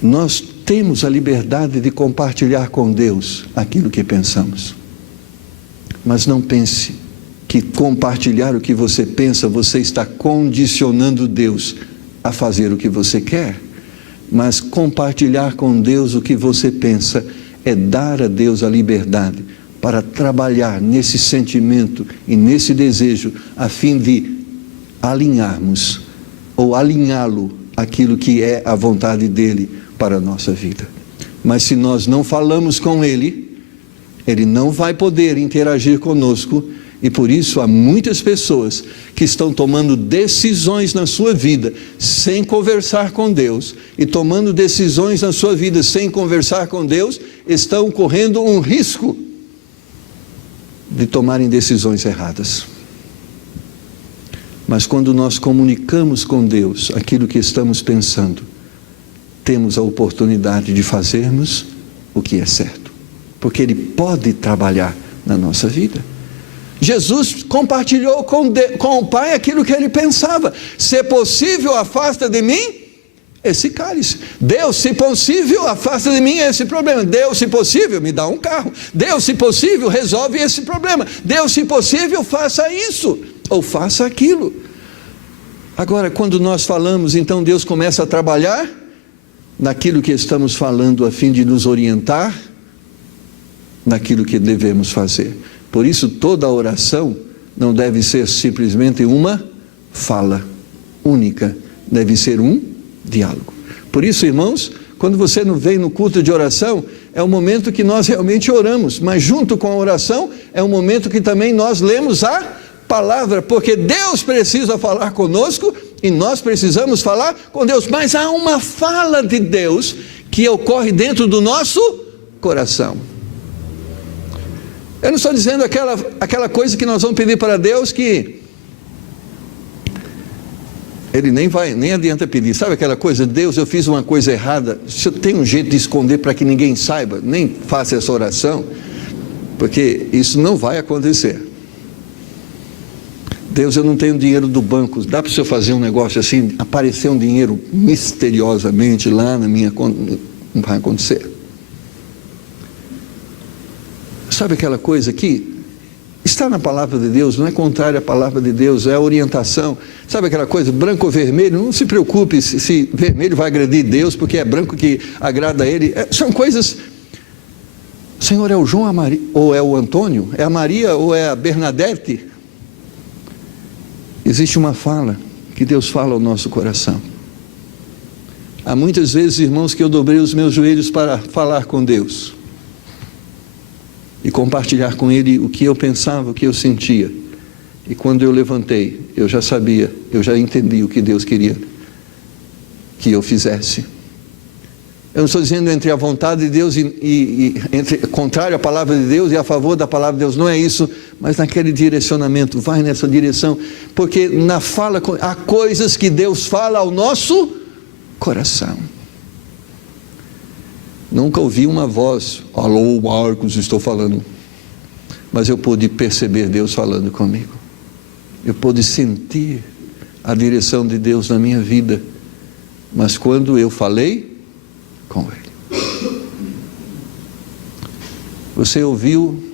Nós temos a liberdade de compartilhar com Deus aquilo que pensamos. Mas não pense que compartilhar o que você pensa, você está condicionando Deus a fazer o que você quer. Mas compartilhar com Deus o que você pensa é dar a Deus a liberdade para trabalhar nesse sentimento e nesse desejo, a fim de alinharmos ou alinhá-lo àquilo que é a vontade dEle para a nossa vida. Mas se nós não falamos com Ele, Ele não vai poder interagir conosco, E por isso há muitas pessoas que estão tomando decisões na sua vida sem conversar com Deus, e tomando decisões na sua vida sem conversar com Deus, estão correndo um risco de tomarem decisões erradas. Mas quando nós comunicamos com Deus aquilo que estamos pensando, temos a oportunidade de fazermos o que é certo, porque Ele pode trabalhar na nossa vida. Jesus compartilhou com o Pai aquilo que Ele pensava: se é possível, afasta de mim esse cálice. Deus, se possível, afasta de mim esse problema. Deus, se possível, me dá um carro. Deus, se possível, resolve esse problema. Deus, se possível, faça isso ou faça aquilo. Agora, quando nós falamos, então Deus começa a trabalhar naquilo que estamos falando, a fim de nos orientar naquilo que devemos fazer. Por isso, toda oração não deve ser simplesmente uma fala única, deve ser um diálogo. Por isso, irmãos, quando você não vem no culto de oração, é o momento que nós realmente oramos, mas junto com a oração, é o momento que também nós lemos a palavra, porque Deus precisa falar conosco e nós precisamos falar com Deus. Mas há uma fala de Deus que ocorre dentro do nosso coração. Eu não estou dizendo aquela coisa que nós vamos pedir para Deus que Ele nem adianta pedir. Sabe aquela coisa: Deus, eu fiz uma coisa errada, se eu tenho um jeito de esconder para que ninguém saiba, nem faça essa oração, porque isso não vai acontecer. Deus, eu não tenho dinheiro do banco, dá para o senhor fazer um negócio assim, aparecer um dinheiro misteriosamente lá na minha conta? Não vai acontecer. Sabe aquela coisa que está na palavra de Deus, não é contrário à palavra de Deus, é a orientação. Sabe aquela coisa, branco ou vermelho? Não se preocupe se vermelho vai agredir Deus, porque é branco que agrada a Ele. São coisas... Senhor, é o João ou é o Antônio? É a Maria ou é a Bernadette? Existe uma fala que Deus fala ao nosso coração. Há muitas vezes, irmãos, que eu dobrei os meus joelhos para falar com Deus e compartilhar com Ele o que eu pensava, o que eu sentia. E quando eu levantei, eu já sabia, eu já entendi o que Deus queria que eu fizesse. Eu não estou dizendo entre a vontade de Deus e entre contrário à palavra de Deus e a favor da palavra de Deus, não é isso, mas naquele direcionamento, vai nessa direção, porque na fala, há coisas que Deus fala ao nosso coração. Nunca ouvi uma voz: alô Marcos, estou falando, mas eu pude perceber Deus falando comigo, eu pude sentir a direção de Deus na minha vida, mas quando eu falei com Ele, você ouviu,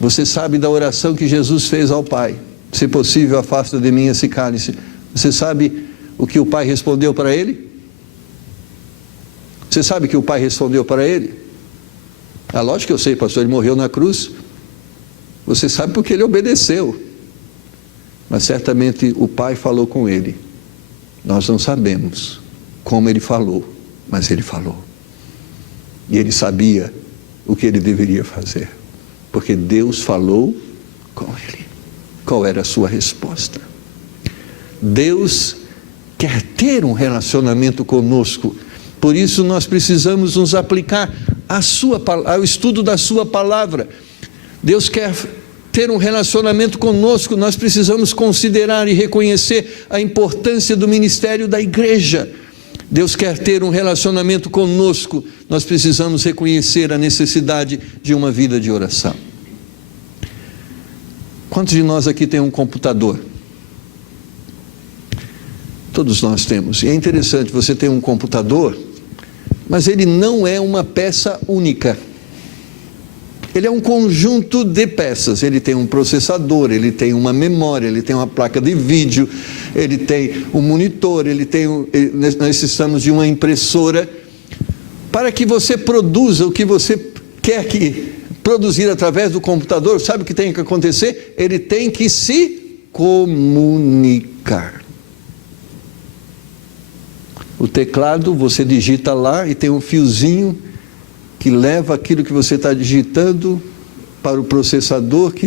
você sabe da oração que Jesus fez ao Pai: se possível, afasta de mim esse cálice. Você sabe o que o Pai respondeu para Ele? Você sabe o que o Pai respondeu para Ele? Lógico que eu sei, pastor, Ele morreu na cruz. Você sabe porque Ele obedeceu, mas certamente o Pai falou com Ele. Nós não sabemos como Ele falou, mas Ele falou, e Ele sabia o que Ele deveria fazer, porque Deus falou com Ele. Qual era a sua resposta? Deus quer ter um relacionamento conosco, por isso nós precisamos nos aplicar ao estudo da sua palavra. Deus quer ter um relacionamento conosco, nós precisamos considerar e reconhecer a importância do ministério da igreja. Deus quer ter um relacionamento conosco, nós precisamos reconhecer a necessidade de uma vida de oração. Quantos de nós aqui tem um computador? Todos nós temos. E é interessante, você tem um computador, mas ele não é uma peça única. Ele é um conjunto de peças. Ele tem um processador, ele tem uma memória, ele tem uma placa de vídeo, ele tem um monitor, nós precisamos de uma impressora. Para que você produza o que você quer produzir através do computador, sabe o que tem que acontecer? Ele tem que se comunicar. O teclado, você digita lá e tem um fiozinho que leva aquilo que você está digitando para o processador que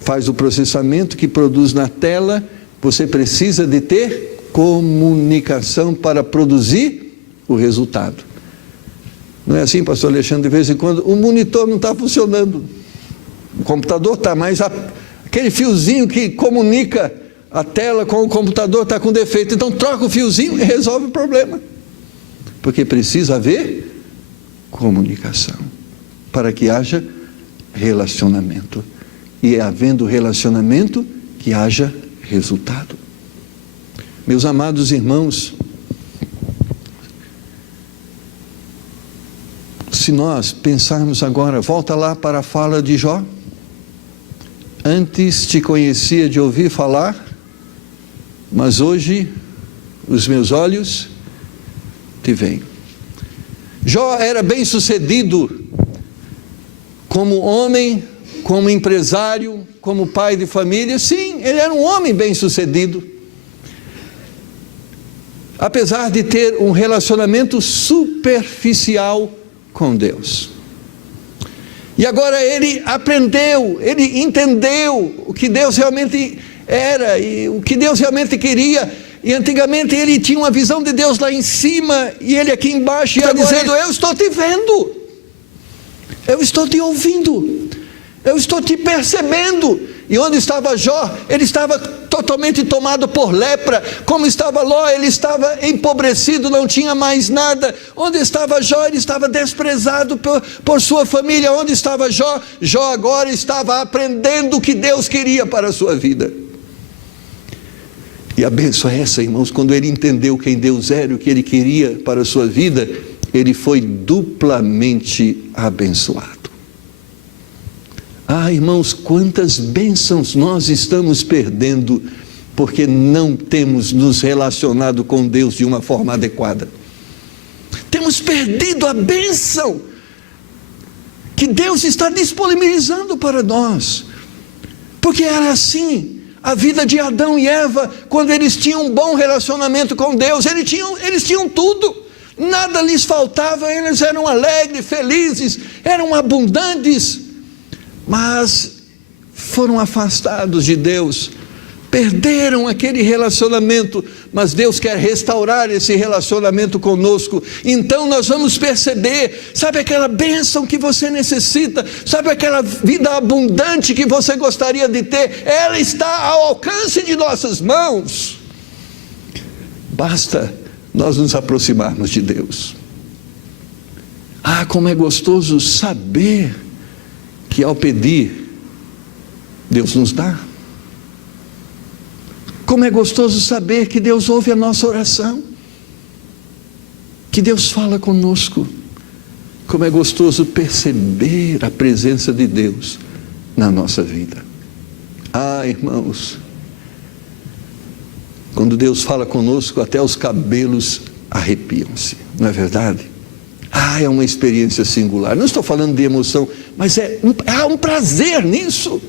faz o processamento, que produz na tela. Você precisa de ter comunicação para produzir o resultado. Não é assim, pastor Alexandre? De vez em quando o monitor não está funcionando, o computador está, mas aquele fiozinho que comunica a tela com o computador está com defeito. Então troca o fiozinho e resolve o problema, porque precisa haver comunicação para que haja relacionamento, e é havendo relacionamento que haja resultado. Meus amados irmãos, se nós pensarmos agora, volta lá para a fala de Jó: antes te conhecia de ouvir falar, mas hoje os meus olhos te veem. Jó era bem sucedido como homem, como empresário, como pai de família. Sim, ele era um homem bem sucedido, apesar de ter um relacionamento superficial com Deus. E agora ele aprendeu, ele entendeu o que Deus realmente era e o que Deus realmente queria. E antigamente ele tinha uma visão de Deus lá em cima e ele aqui embaixo ia dizendo: eu estou te vendo, eu estou te ouvindo, eu estou te percebendo. E onde estava Jó? Ele estava totalmente tomado por lepra. Como estava Ló? Ele estava empobrecido, não tinha mais nada. Onde estava Jó? Ele estava desprezado por sua família. Onde estava Jó? Jó agora estava aprendendo o que Deus queria para a sua vida. E a bênção é essa, irmãos: quando ele entendeu quem Deus era e o que ele queria para a sua vida, ele foi duplamente abençoado. Ah, irmãos, quantas bênçãos nós estamos perdendo porque não temos nos relacionado com Deus de uma forma adequada. Temos perdido a bênção que Deus está disponibilizando para nós, porque era assim a vida de Adão e Eva. Quando eles tinham um bom relacionamento com Deus, eles tinham tudo, nada lhes faltava, eles eram alegres, felizes, eram abundantes. Mas foram afastados de Deus, perderam aquele relacionamento. Mas Deus quer restaurar esse relacionamento conosco. Então nós vamos perceber, sabe aquela bênção que você necessita, sabe aquela vida abundante que você gostaria de ter, ela está ao alcance de nossas mãos. Basta nós nos aproximarmos de Deus. Ah, como é gostoso saber que ao pedir, Deus nos dá. Como é gostoso saber que Deus ouve a nossa oração, que Deus fala conosco. Como é gostoso perceber a presença de Deus na nossa vida. Ah, irmãos, quando Deus fala conosco, até os cabelos arrepiam-se, não é verdade? Ah, é uma experiência singular. Não estou falando de emoção, mas há um prazer nisso.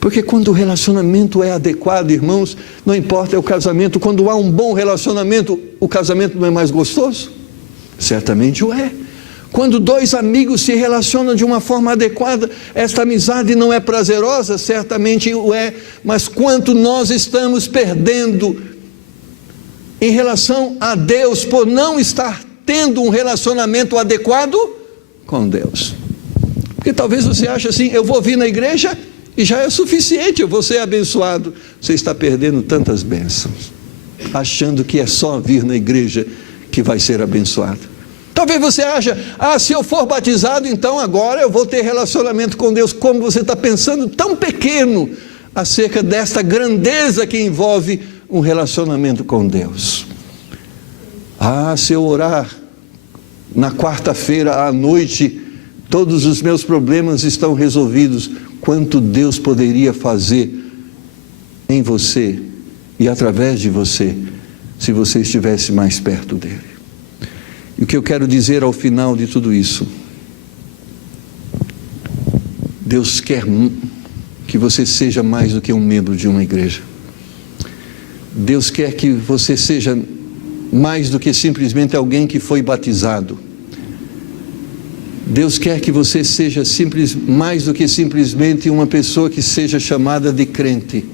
Porque quando o relacionamento é adequado, irmãos, não importa é o casamento, quando há um bom relacionamento, o casamento não é mais gostoso? Certamente o é. Quando dois amigos se relacionam de uma forma adequada, esta amizade não é prazerosa? Certamente o é. Mas quanto nós estamos perdendo em relação a Deus por não estar tendo um relacionamento adequado com Deus. Porque talvez você ache assim: eu vou vir na igreja e já é suficiente, eu vou ser abençoado. Você está perdendo tantas bênçãos, achando que é só vir na igreja que vai ser abençoado. Talvez você ache: ah, se eu for batizado, então agora eu vou ter relacionamento com Deus. Como você está pensando tão pequeno acerca desta grandeza que envolve um relacionamento com Deus. Ah, se eu orar na quarta-feira à noite, todos os meus problemas estão resolvidos. Quanto Deus poderia fazer em você e através de você, se você estivesse mais perto dele. E o que eu quero dizer ao final de tudo isso: Deus quer que você seja mais do que um membro de uma igreja. Deus quer que você seja mais do que simplesmente alguém que foi batizado. Deus quer que você seja mais do que simplesmente uma pessoa que seja chamada de crente.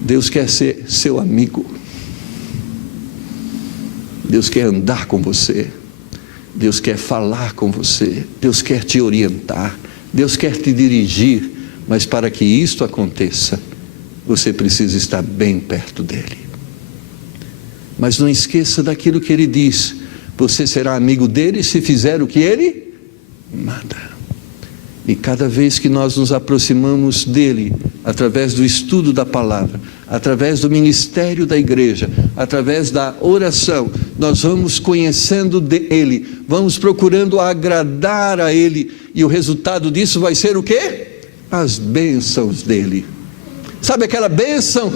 Deus quer ser seu amigo. Deus quer andar com você. Deus quer falar com você. Deus quer te orientar. Deus quer te dirigir. Mas para que isto aconteça, você precisa estar bem perto dele. Mas não esqueça daquilo que ele diz: você será amigo dele se fizer o que ele manda. E cada vez que nós nos aproximamos dele, através do estudo da palavra, através do ministério da igreja, através da oração, nós vamos conhecendo ele, vamos procurando agradar a ele, e o resultado disso vai ser o quê? As bênçãos dele. Sabe aquela bênção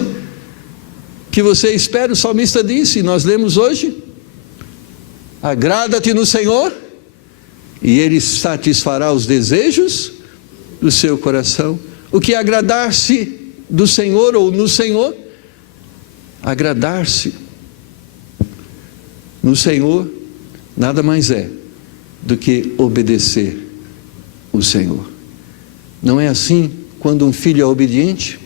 que você espera? O salmista disse, nós lemos hoje: agrada-te no Senhor, e ele satisfará os desejos do seu coração. O que é agradar-se do Senhor ou no Senhor? Agradar-se no Senhor nada mais é do que obedecer o Senhor. Não é assim quando um filho é obediente?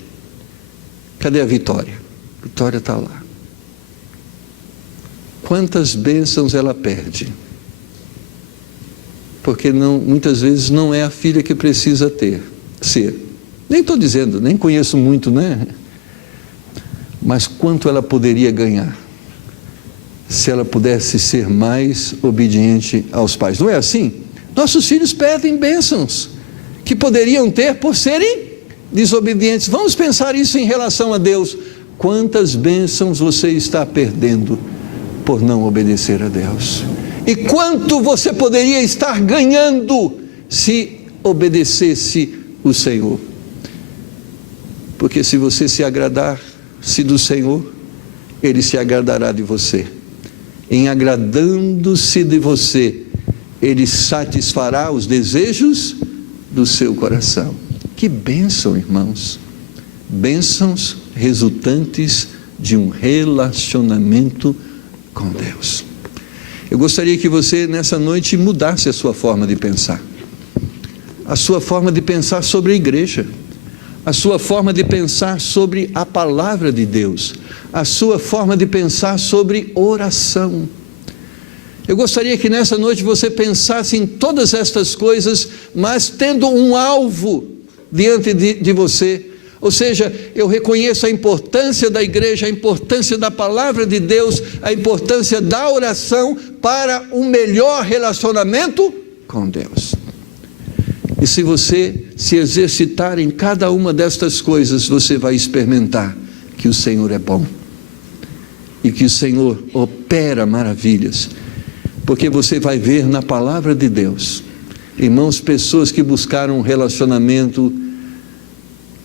Cadê a Vitória? A Vitória está lá. Quantas bênçãos ela perde? Porque muitas vezes não é a filha que precisa ser. Nem estou dizendo, nem conheço muito, né? Mas quanto ela poderia ganhar se ela pudesse ser mais obediente aos pais? Não é assim? Nossos filhos perdem bênçãos que poderiam ter por serem desobedientes. Vamos pensar isso em relação a Deus. Quantas bênçãos você está perdendo por não obedecer a Deus? E quanto você poderia estar ganhando se obedecesse o Senhor? Porque se você se agradar-se do Senhor, ele se agradará de você. Em agradando-se de você, ele satisfará os desejos do seu coração. Que bênção, irmãos! Bênçãos resultantes de um relacionamento com Deus. Eu gostaria que você nessa noite mudasse a sua forma de pensar. A sua forma de pensar sobre a igreja. A sua forma de pensar sobre a palavra de Deus. A sua forma de pensar sobre oração. Eu gostaria que nessa noite você pensasse em todas estas coisas, mas tendo um alvo diante de você. Ou seja, eu reconheço a importância da igreja, a importância da palavra de Deus, a importância da oração para um melhor relacionamento com Deus. E se você se exercitar em cada uma destas coisas, você vai experimentar que o Senhor é bom e que o Senhor opera maravilhas, porque você vai ver na palavra de Deus, irmãos, pessoas que buscaram um relacionamento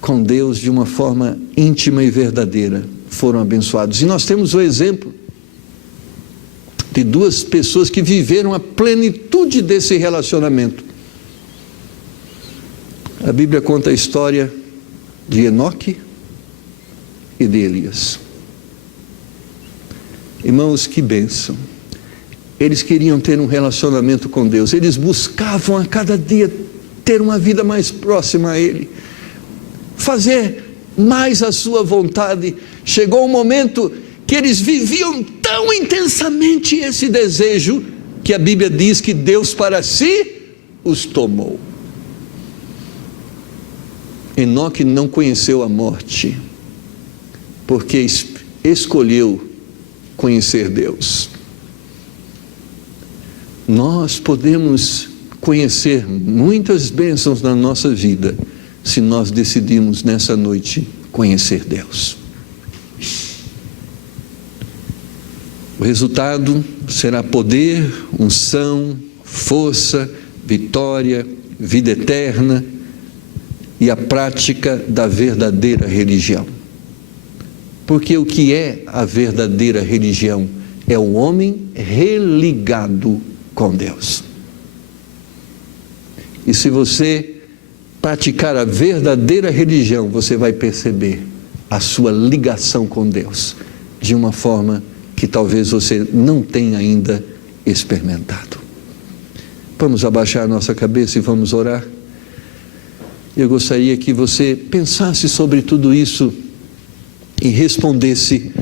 com Deus de uma forma íntima e verdadeira, foram abençoados. E nós temos o exemplo de duas pessoas que viveram a plenitude desse relacionamento. A Bíblia conta a história de Enoque e de Elias. Irmãos, que bênção! Eles queriam ter um relacionamento com Deus, eles buscavam a cada dia ter uma vida mais próxima a Ele, fazer mais a sua vontade. Chegou um momento que eles viviam tão intensamente esse desejo, que a Bíblia diz que Deus para si os tomou. Enoque não conheceu a morte, porque escolheu conhecer Deus. Nós podemos conhecer muitas bênçãos na nossa vida, se nós decidimos nessa noite conhecer Deus. O resultado será poder, unção, força, vitória, vida eterna e a prática da verdadeira religião. Porque o que é a verdadeira religião? É o homem religado com Deus. E se você praticar a verdadeira religião, você vai perceber a sua ligação com Deus de uma forma que talvez você não tenha ainda experimentado. Vamos abaixar a nossa cabeça e vamos orar. Eu gostaria que você pensasse sobre tudo isso e respondesse: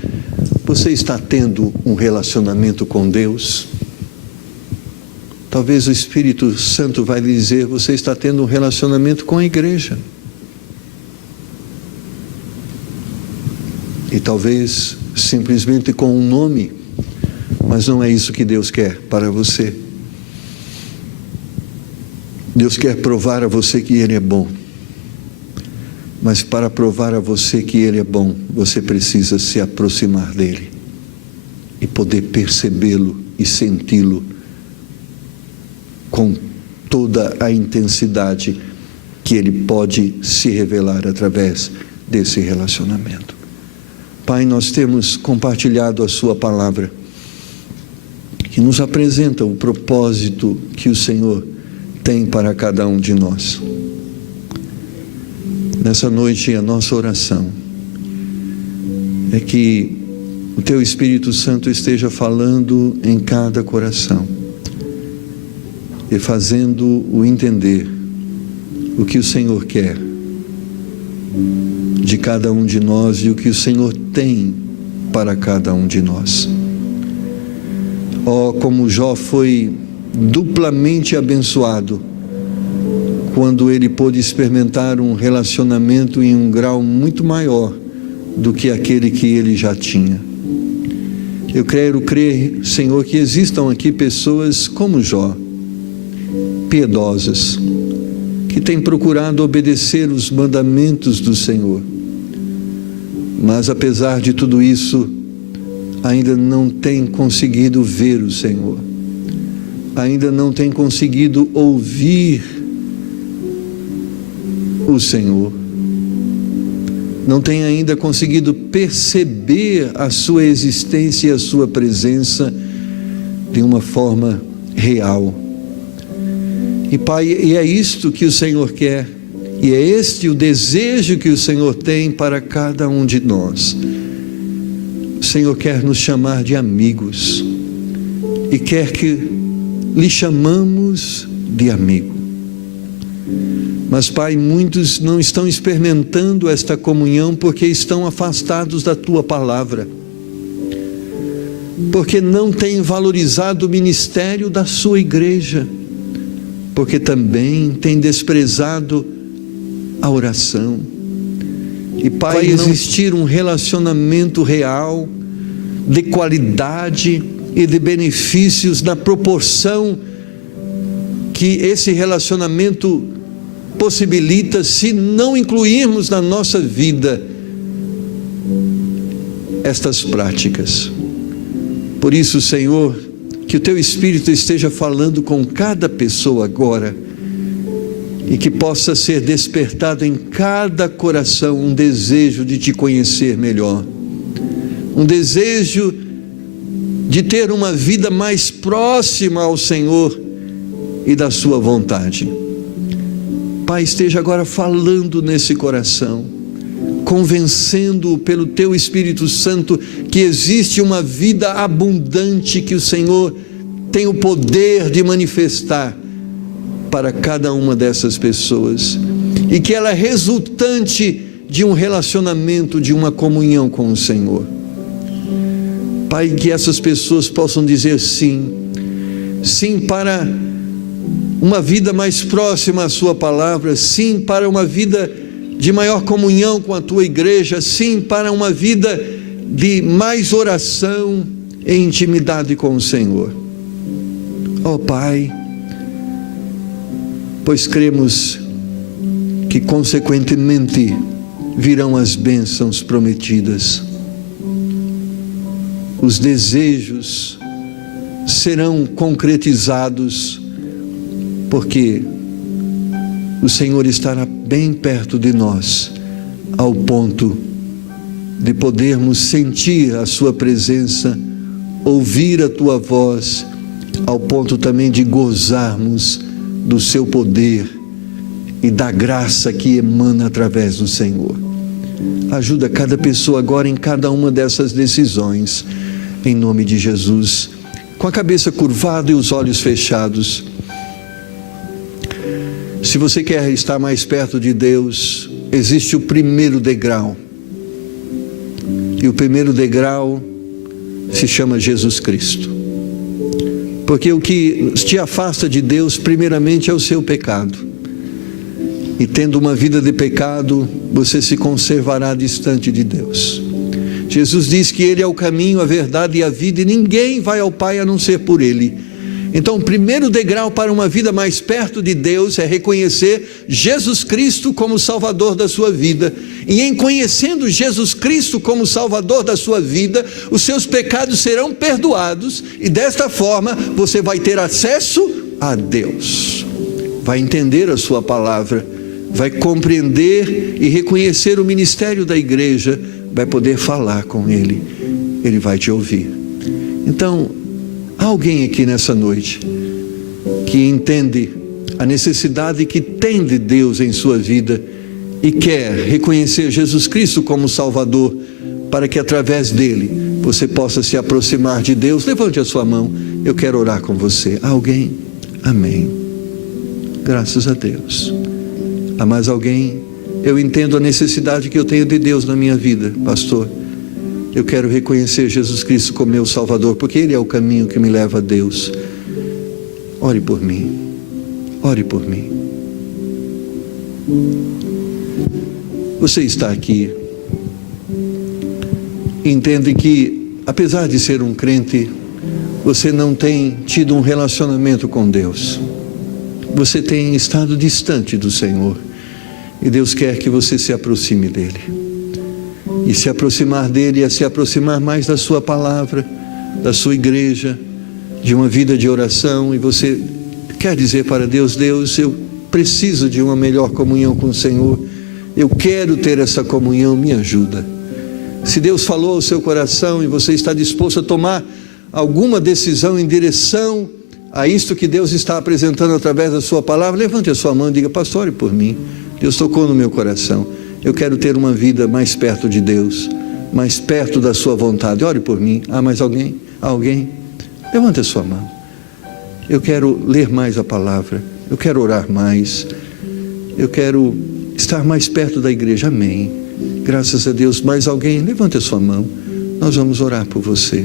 você está tendo um relacionamento com Deus? Talvez o Espírito Santo vai lhe dizer: você está tendo um relacionamento com a igreja. E talvez simplesmente com um nome, mas não é isso que Deus quer para você. Deus quer provar a você que Ele é bom. Mas para provar a você que Ele é bom, você precisa se aproximar dEle e poder percebê-lo e senti-lo com toda a intensidade que Ele pode se revelar através desse relacionamento. Pai, nós temos compartilhado a Sua palavra, que nos apresenta o propósito que o Senhor tem para cada um de nós. Nessa noite, a nossa oração é que o Teu Espírito Santo esteja falando em cada coração e fazendo-o entender o que o Senhor quer de cada um de nós e o que o Senhor tem para cada um de nós. Oh, como Jó foi duplamente abençoado quando ele pôde experimentar um relacionamento em um grau muito maior do que aquele que ele já tinha. Eu quero crer, Senhor, que existam aqui pessoas como Jó, piedosas, que têm procurado obedecer os mandamentos do Senhor, mas apesar de tudo isso, ainda não têm conseguido ver o Senhor, ainda não têm conseguido ouvir o Senhor, não têm ainda conseguido perceber a sua existência e a sua presença de uma forma real. E Pai, e é isto que o Senhor quer, e é este o desejo que o Senhor tem para cada um de nós. O Senhor quer nos chamar de amigos e quer que lhe chamamos de amigo. Mas Pai, muitos não estão experimentando esta comunhão porque estão afastados da Tua palavra, porque não têm valorizado o ministério da sua igreja, porque também têm desprezado a oração. E Pai, existir um relacionamento real, de qualidade e de benefícios na proporção que esse relacionamento possibilita, se não incluirmos na nossa vida estas práticas. Por isso, Senhor, que o Teu Espírito esteja falando com cada pessoa agora e que possa ser despertado em cada coração um desejo de Te conhecer melhor, um desejo de ter uma vida mais próxima ao Senhor e da Sua vontade. Pai, esteja agora falando nesse coração, convencendo-o pelo Teu Espírito Santo que existe uma vida abundante que o Senhor tem o poder de manifestar para cada uma dessas pessoas, e que ela é resultante de um relacionamento, de uma comunhão com o Senhor. Pai, que essas pessoas possam dizer sim, sim para uma vida mais próxima à Sua palavra, sim para uma vida de maior comunhão com a Tua igreja, sim para uma vida de mais oração e intimidade com o Senhor. Ó Pai, pois cremos que consequentemente virão as bênçãos prometidas, os desejos serão concretizados, porque o Senhor estará bem perto de nós, ao ponto de podermos sentir a Sua presença, ouvir a Tua voz, ao ponto também de gozarmos do Seu poder e da graça que emana através do Senhor. Ajuda cada pessoa agora em cada uma dessas decisões, em nome de Jesus, com a cabeça curvada e os olhos fechados. Se você quer estar mais perto de Deus, existe o primeiro degrau. E o primeiro degrau se chama Jesus Cristo. Porque o que te afasta de Deus, primeiramente, é o seu pecado. E tendo uma vida de pecado, você se conservará distante de Deus. Jesus diz que Ele é o caminho, a verdade e a vida, e ninguém vai ao Pai a não ser por Ele. Então, o primeiro degrau para uma vida mais perto de Deus é reconhecer Jesus Cristo como Salvador da sua vida. E em conhecendo Jesus Cristo como Salvador da sua vida, os seus pecados serão perdoados, e desta forma você vai ter acesso a Deus. Vai entender a sua palavra, vai compreender e reconhecer o ministério da igreja, vai poder falar com Ele, Ele vai te ouvir. Então, há alguém aqui nessa noite que entende a necessidade que tem de Deus em sua vida e quer reconhecer Jesus Cristo como Salvador, para que através dele você possa se aproximar de Deus? Levante a sua mão, eu quero orar com você. Há alguém? Amém. Graças a Deus. Há mais alguém? Eu entendo a necessidade que eu tenho de Deus na minha vida, pastor. Eu quero reconhecer Jesus Cristo como meu Salvador, porque Ele é o caminho que me leva a Deus. Ore por mim. Ore por mim. Você está aqui. Entende que, apesar de ser um crente, você não tem tido um relacionamento com Deus. Você tem estado distante do Senhor. E Deus quer que você se aproxime dEle. E se aproximar dEle é se aproximar mais da sua palavra, da sua igreja, de uma vida de oração. E você quer dizer para Deus: Deus, eu preciso de uma melhor comunhão com o Senhor. Eu quero ter essa comunhão, me ajuda. Se Deus falou ao seu coração e você está disposto a tomar alguma decisão em direção a isto que Deus está apresentando através da sua palavra, levante a sua mão e diga: pastor, ore por mim. Deus tocou no meu coração. Eu quero ter uma vida mais perto de Deus, mais perto da sua vontade. Ore por mim. Há mais alguém? Alguém? Levante a sua mão. Eu quero ler mais a palavra. Eu quero orar mais. Eu quero estar mais perto da igreja. Amém. Graças a Deus. Mais alguém? Levante a sua mão. Nós vamos orar por você.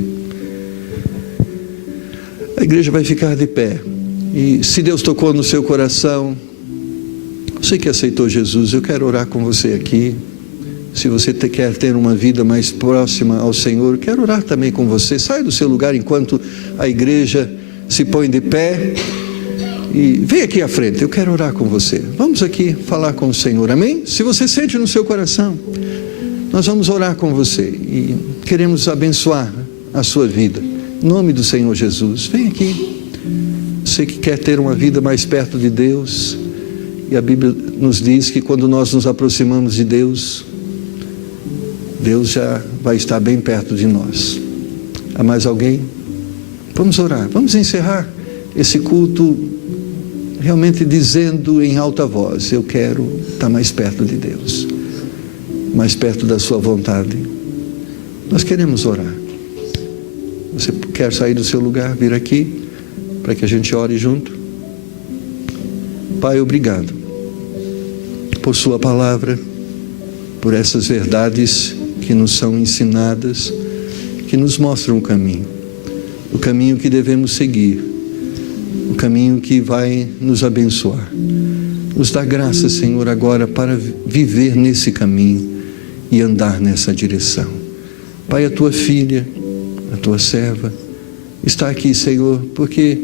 A igreja vai ficar de pé. E se Deus tocou no seu coração, você que aceitou Jesus, eu quero orar com você aqui. Se você quer ter uma vida mais próxima ao Senhor, eu quero orar também com você. Sai do seu lugar enquanto a igreja se põe de pé e vem aqui à frente. Eu quero orar com você. Vamos aqui falar com o Senhor, amém? Se você sente no seu coração, nós vamos orar com você e queremos abençoar a sua vida. Em nome do Senhor Jesus, vem aqui. Você que quer ter uma vida mais perto de Deus. E a Bíblia nos diz que quando nós nos aproximamos de Deus, Deus já vai estar bem perto de nós. Há mais alguém? Vamos orar, vamos encerrar esse culto realmente dizendo em alta voz: eu quero estar mais perto de Deus, mais perto da sua vontade. Nós queremos orar. Você quer sair do seu lugar, vir aqui, para que a gente ore junto? Pai, obrigado por sua palavra, por essas verdades que nos são ensinadas, que nos mostram o caminho que devemos seguir, o caminho que vai nos abençoar. Nos dá graça, Senhor, agora para viver nesse caminho e andar nessa direção. Pai, a tua filha, a tua serva, está aqui, Senhor, porque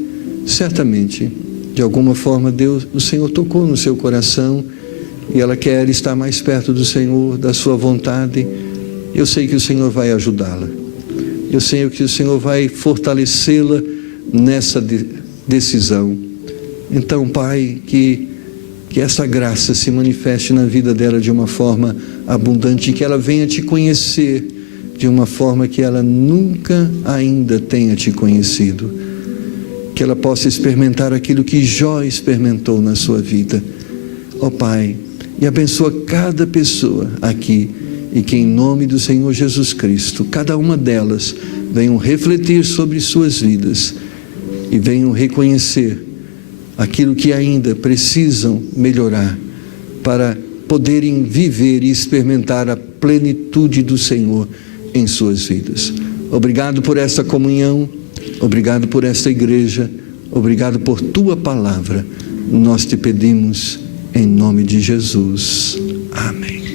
certamente, de alguma forma, Deus, o Senhor tocou no seu coração e ela quer estar mais perto do Senhor, da sua vontade. Eu sei que o Senhor vai ajudá-la. Eu sei que o Senhor vai fortalecê-la nessa decisão. Então, Pai, que essa graça se manifeste na vida dela de uma forma abundante, que ela venha te conhecer de uma forma que ela nunca ainda tenha te conhecido. Que ela possa experimentar aquilo que Jó experimentou na sua vida. Ó Pai, e abençoa cada pessoa aqui, e que em nome do Senhor Jesus Cristo, cada uma delas venham refletir sobre suas vidas e venham reconhecer aquilo que ainda precisam melhorar para poderem viver e experimentar a plenitude do Senhor em suas vidas. Obrigado por esta comunhão, obrigado por esta igreja, obrigado por tua palavra. Nós te pedimos em nome de Jesus. Amém.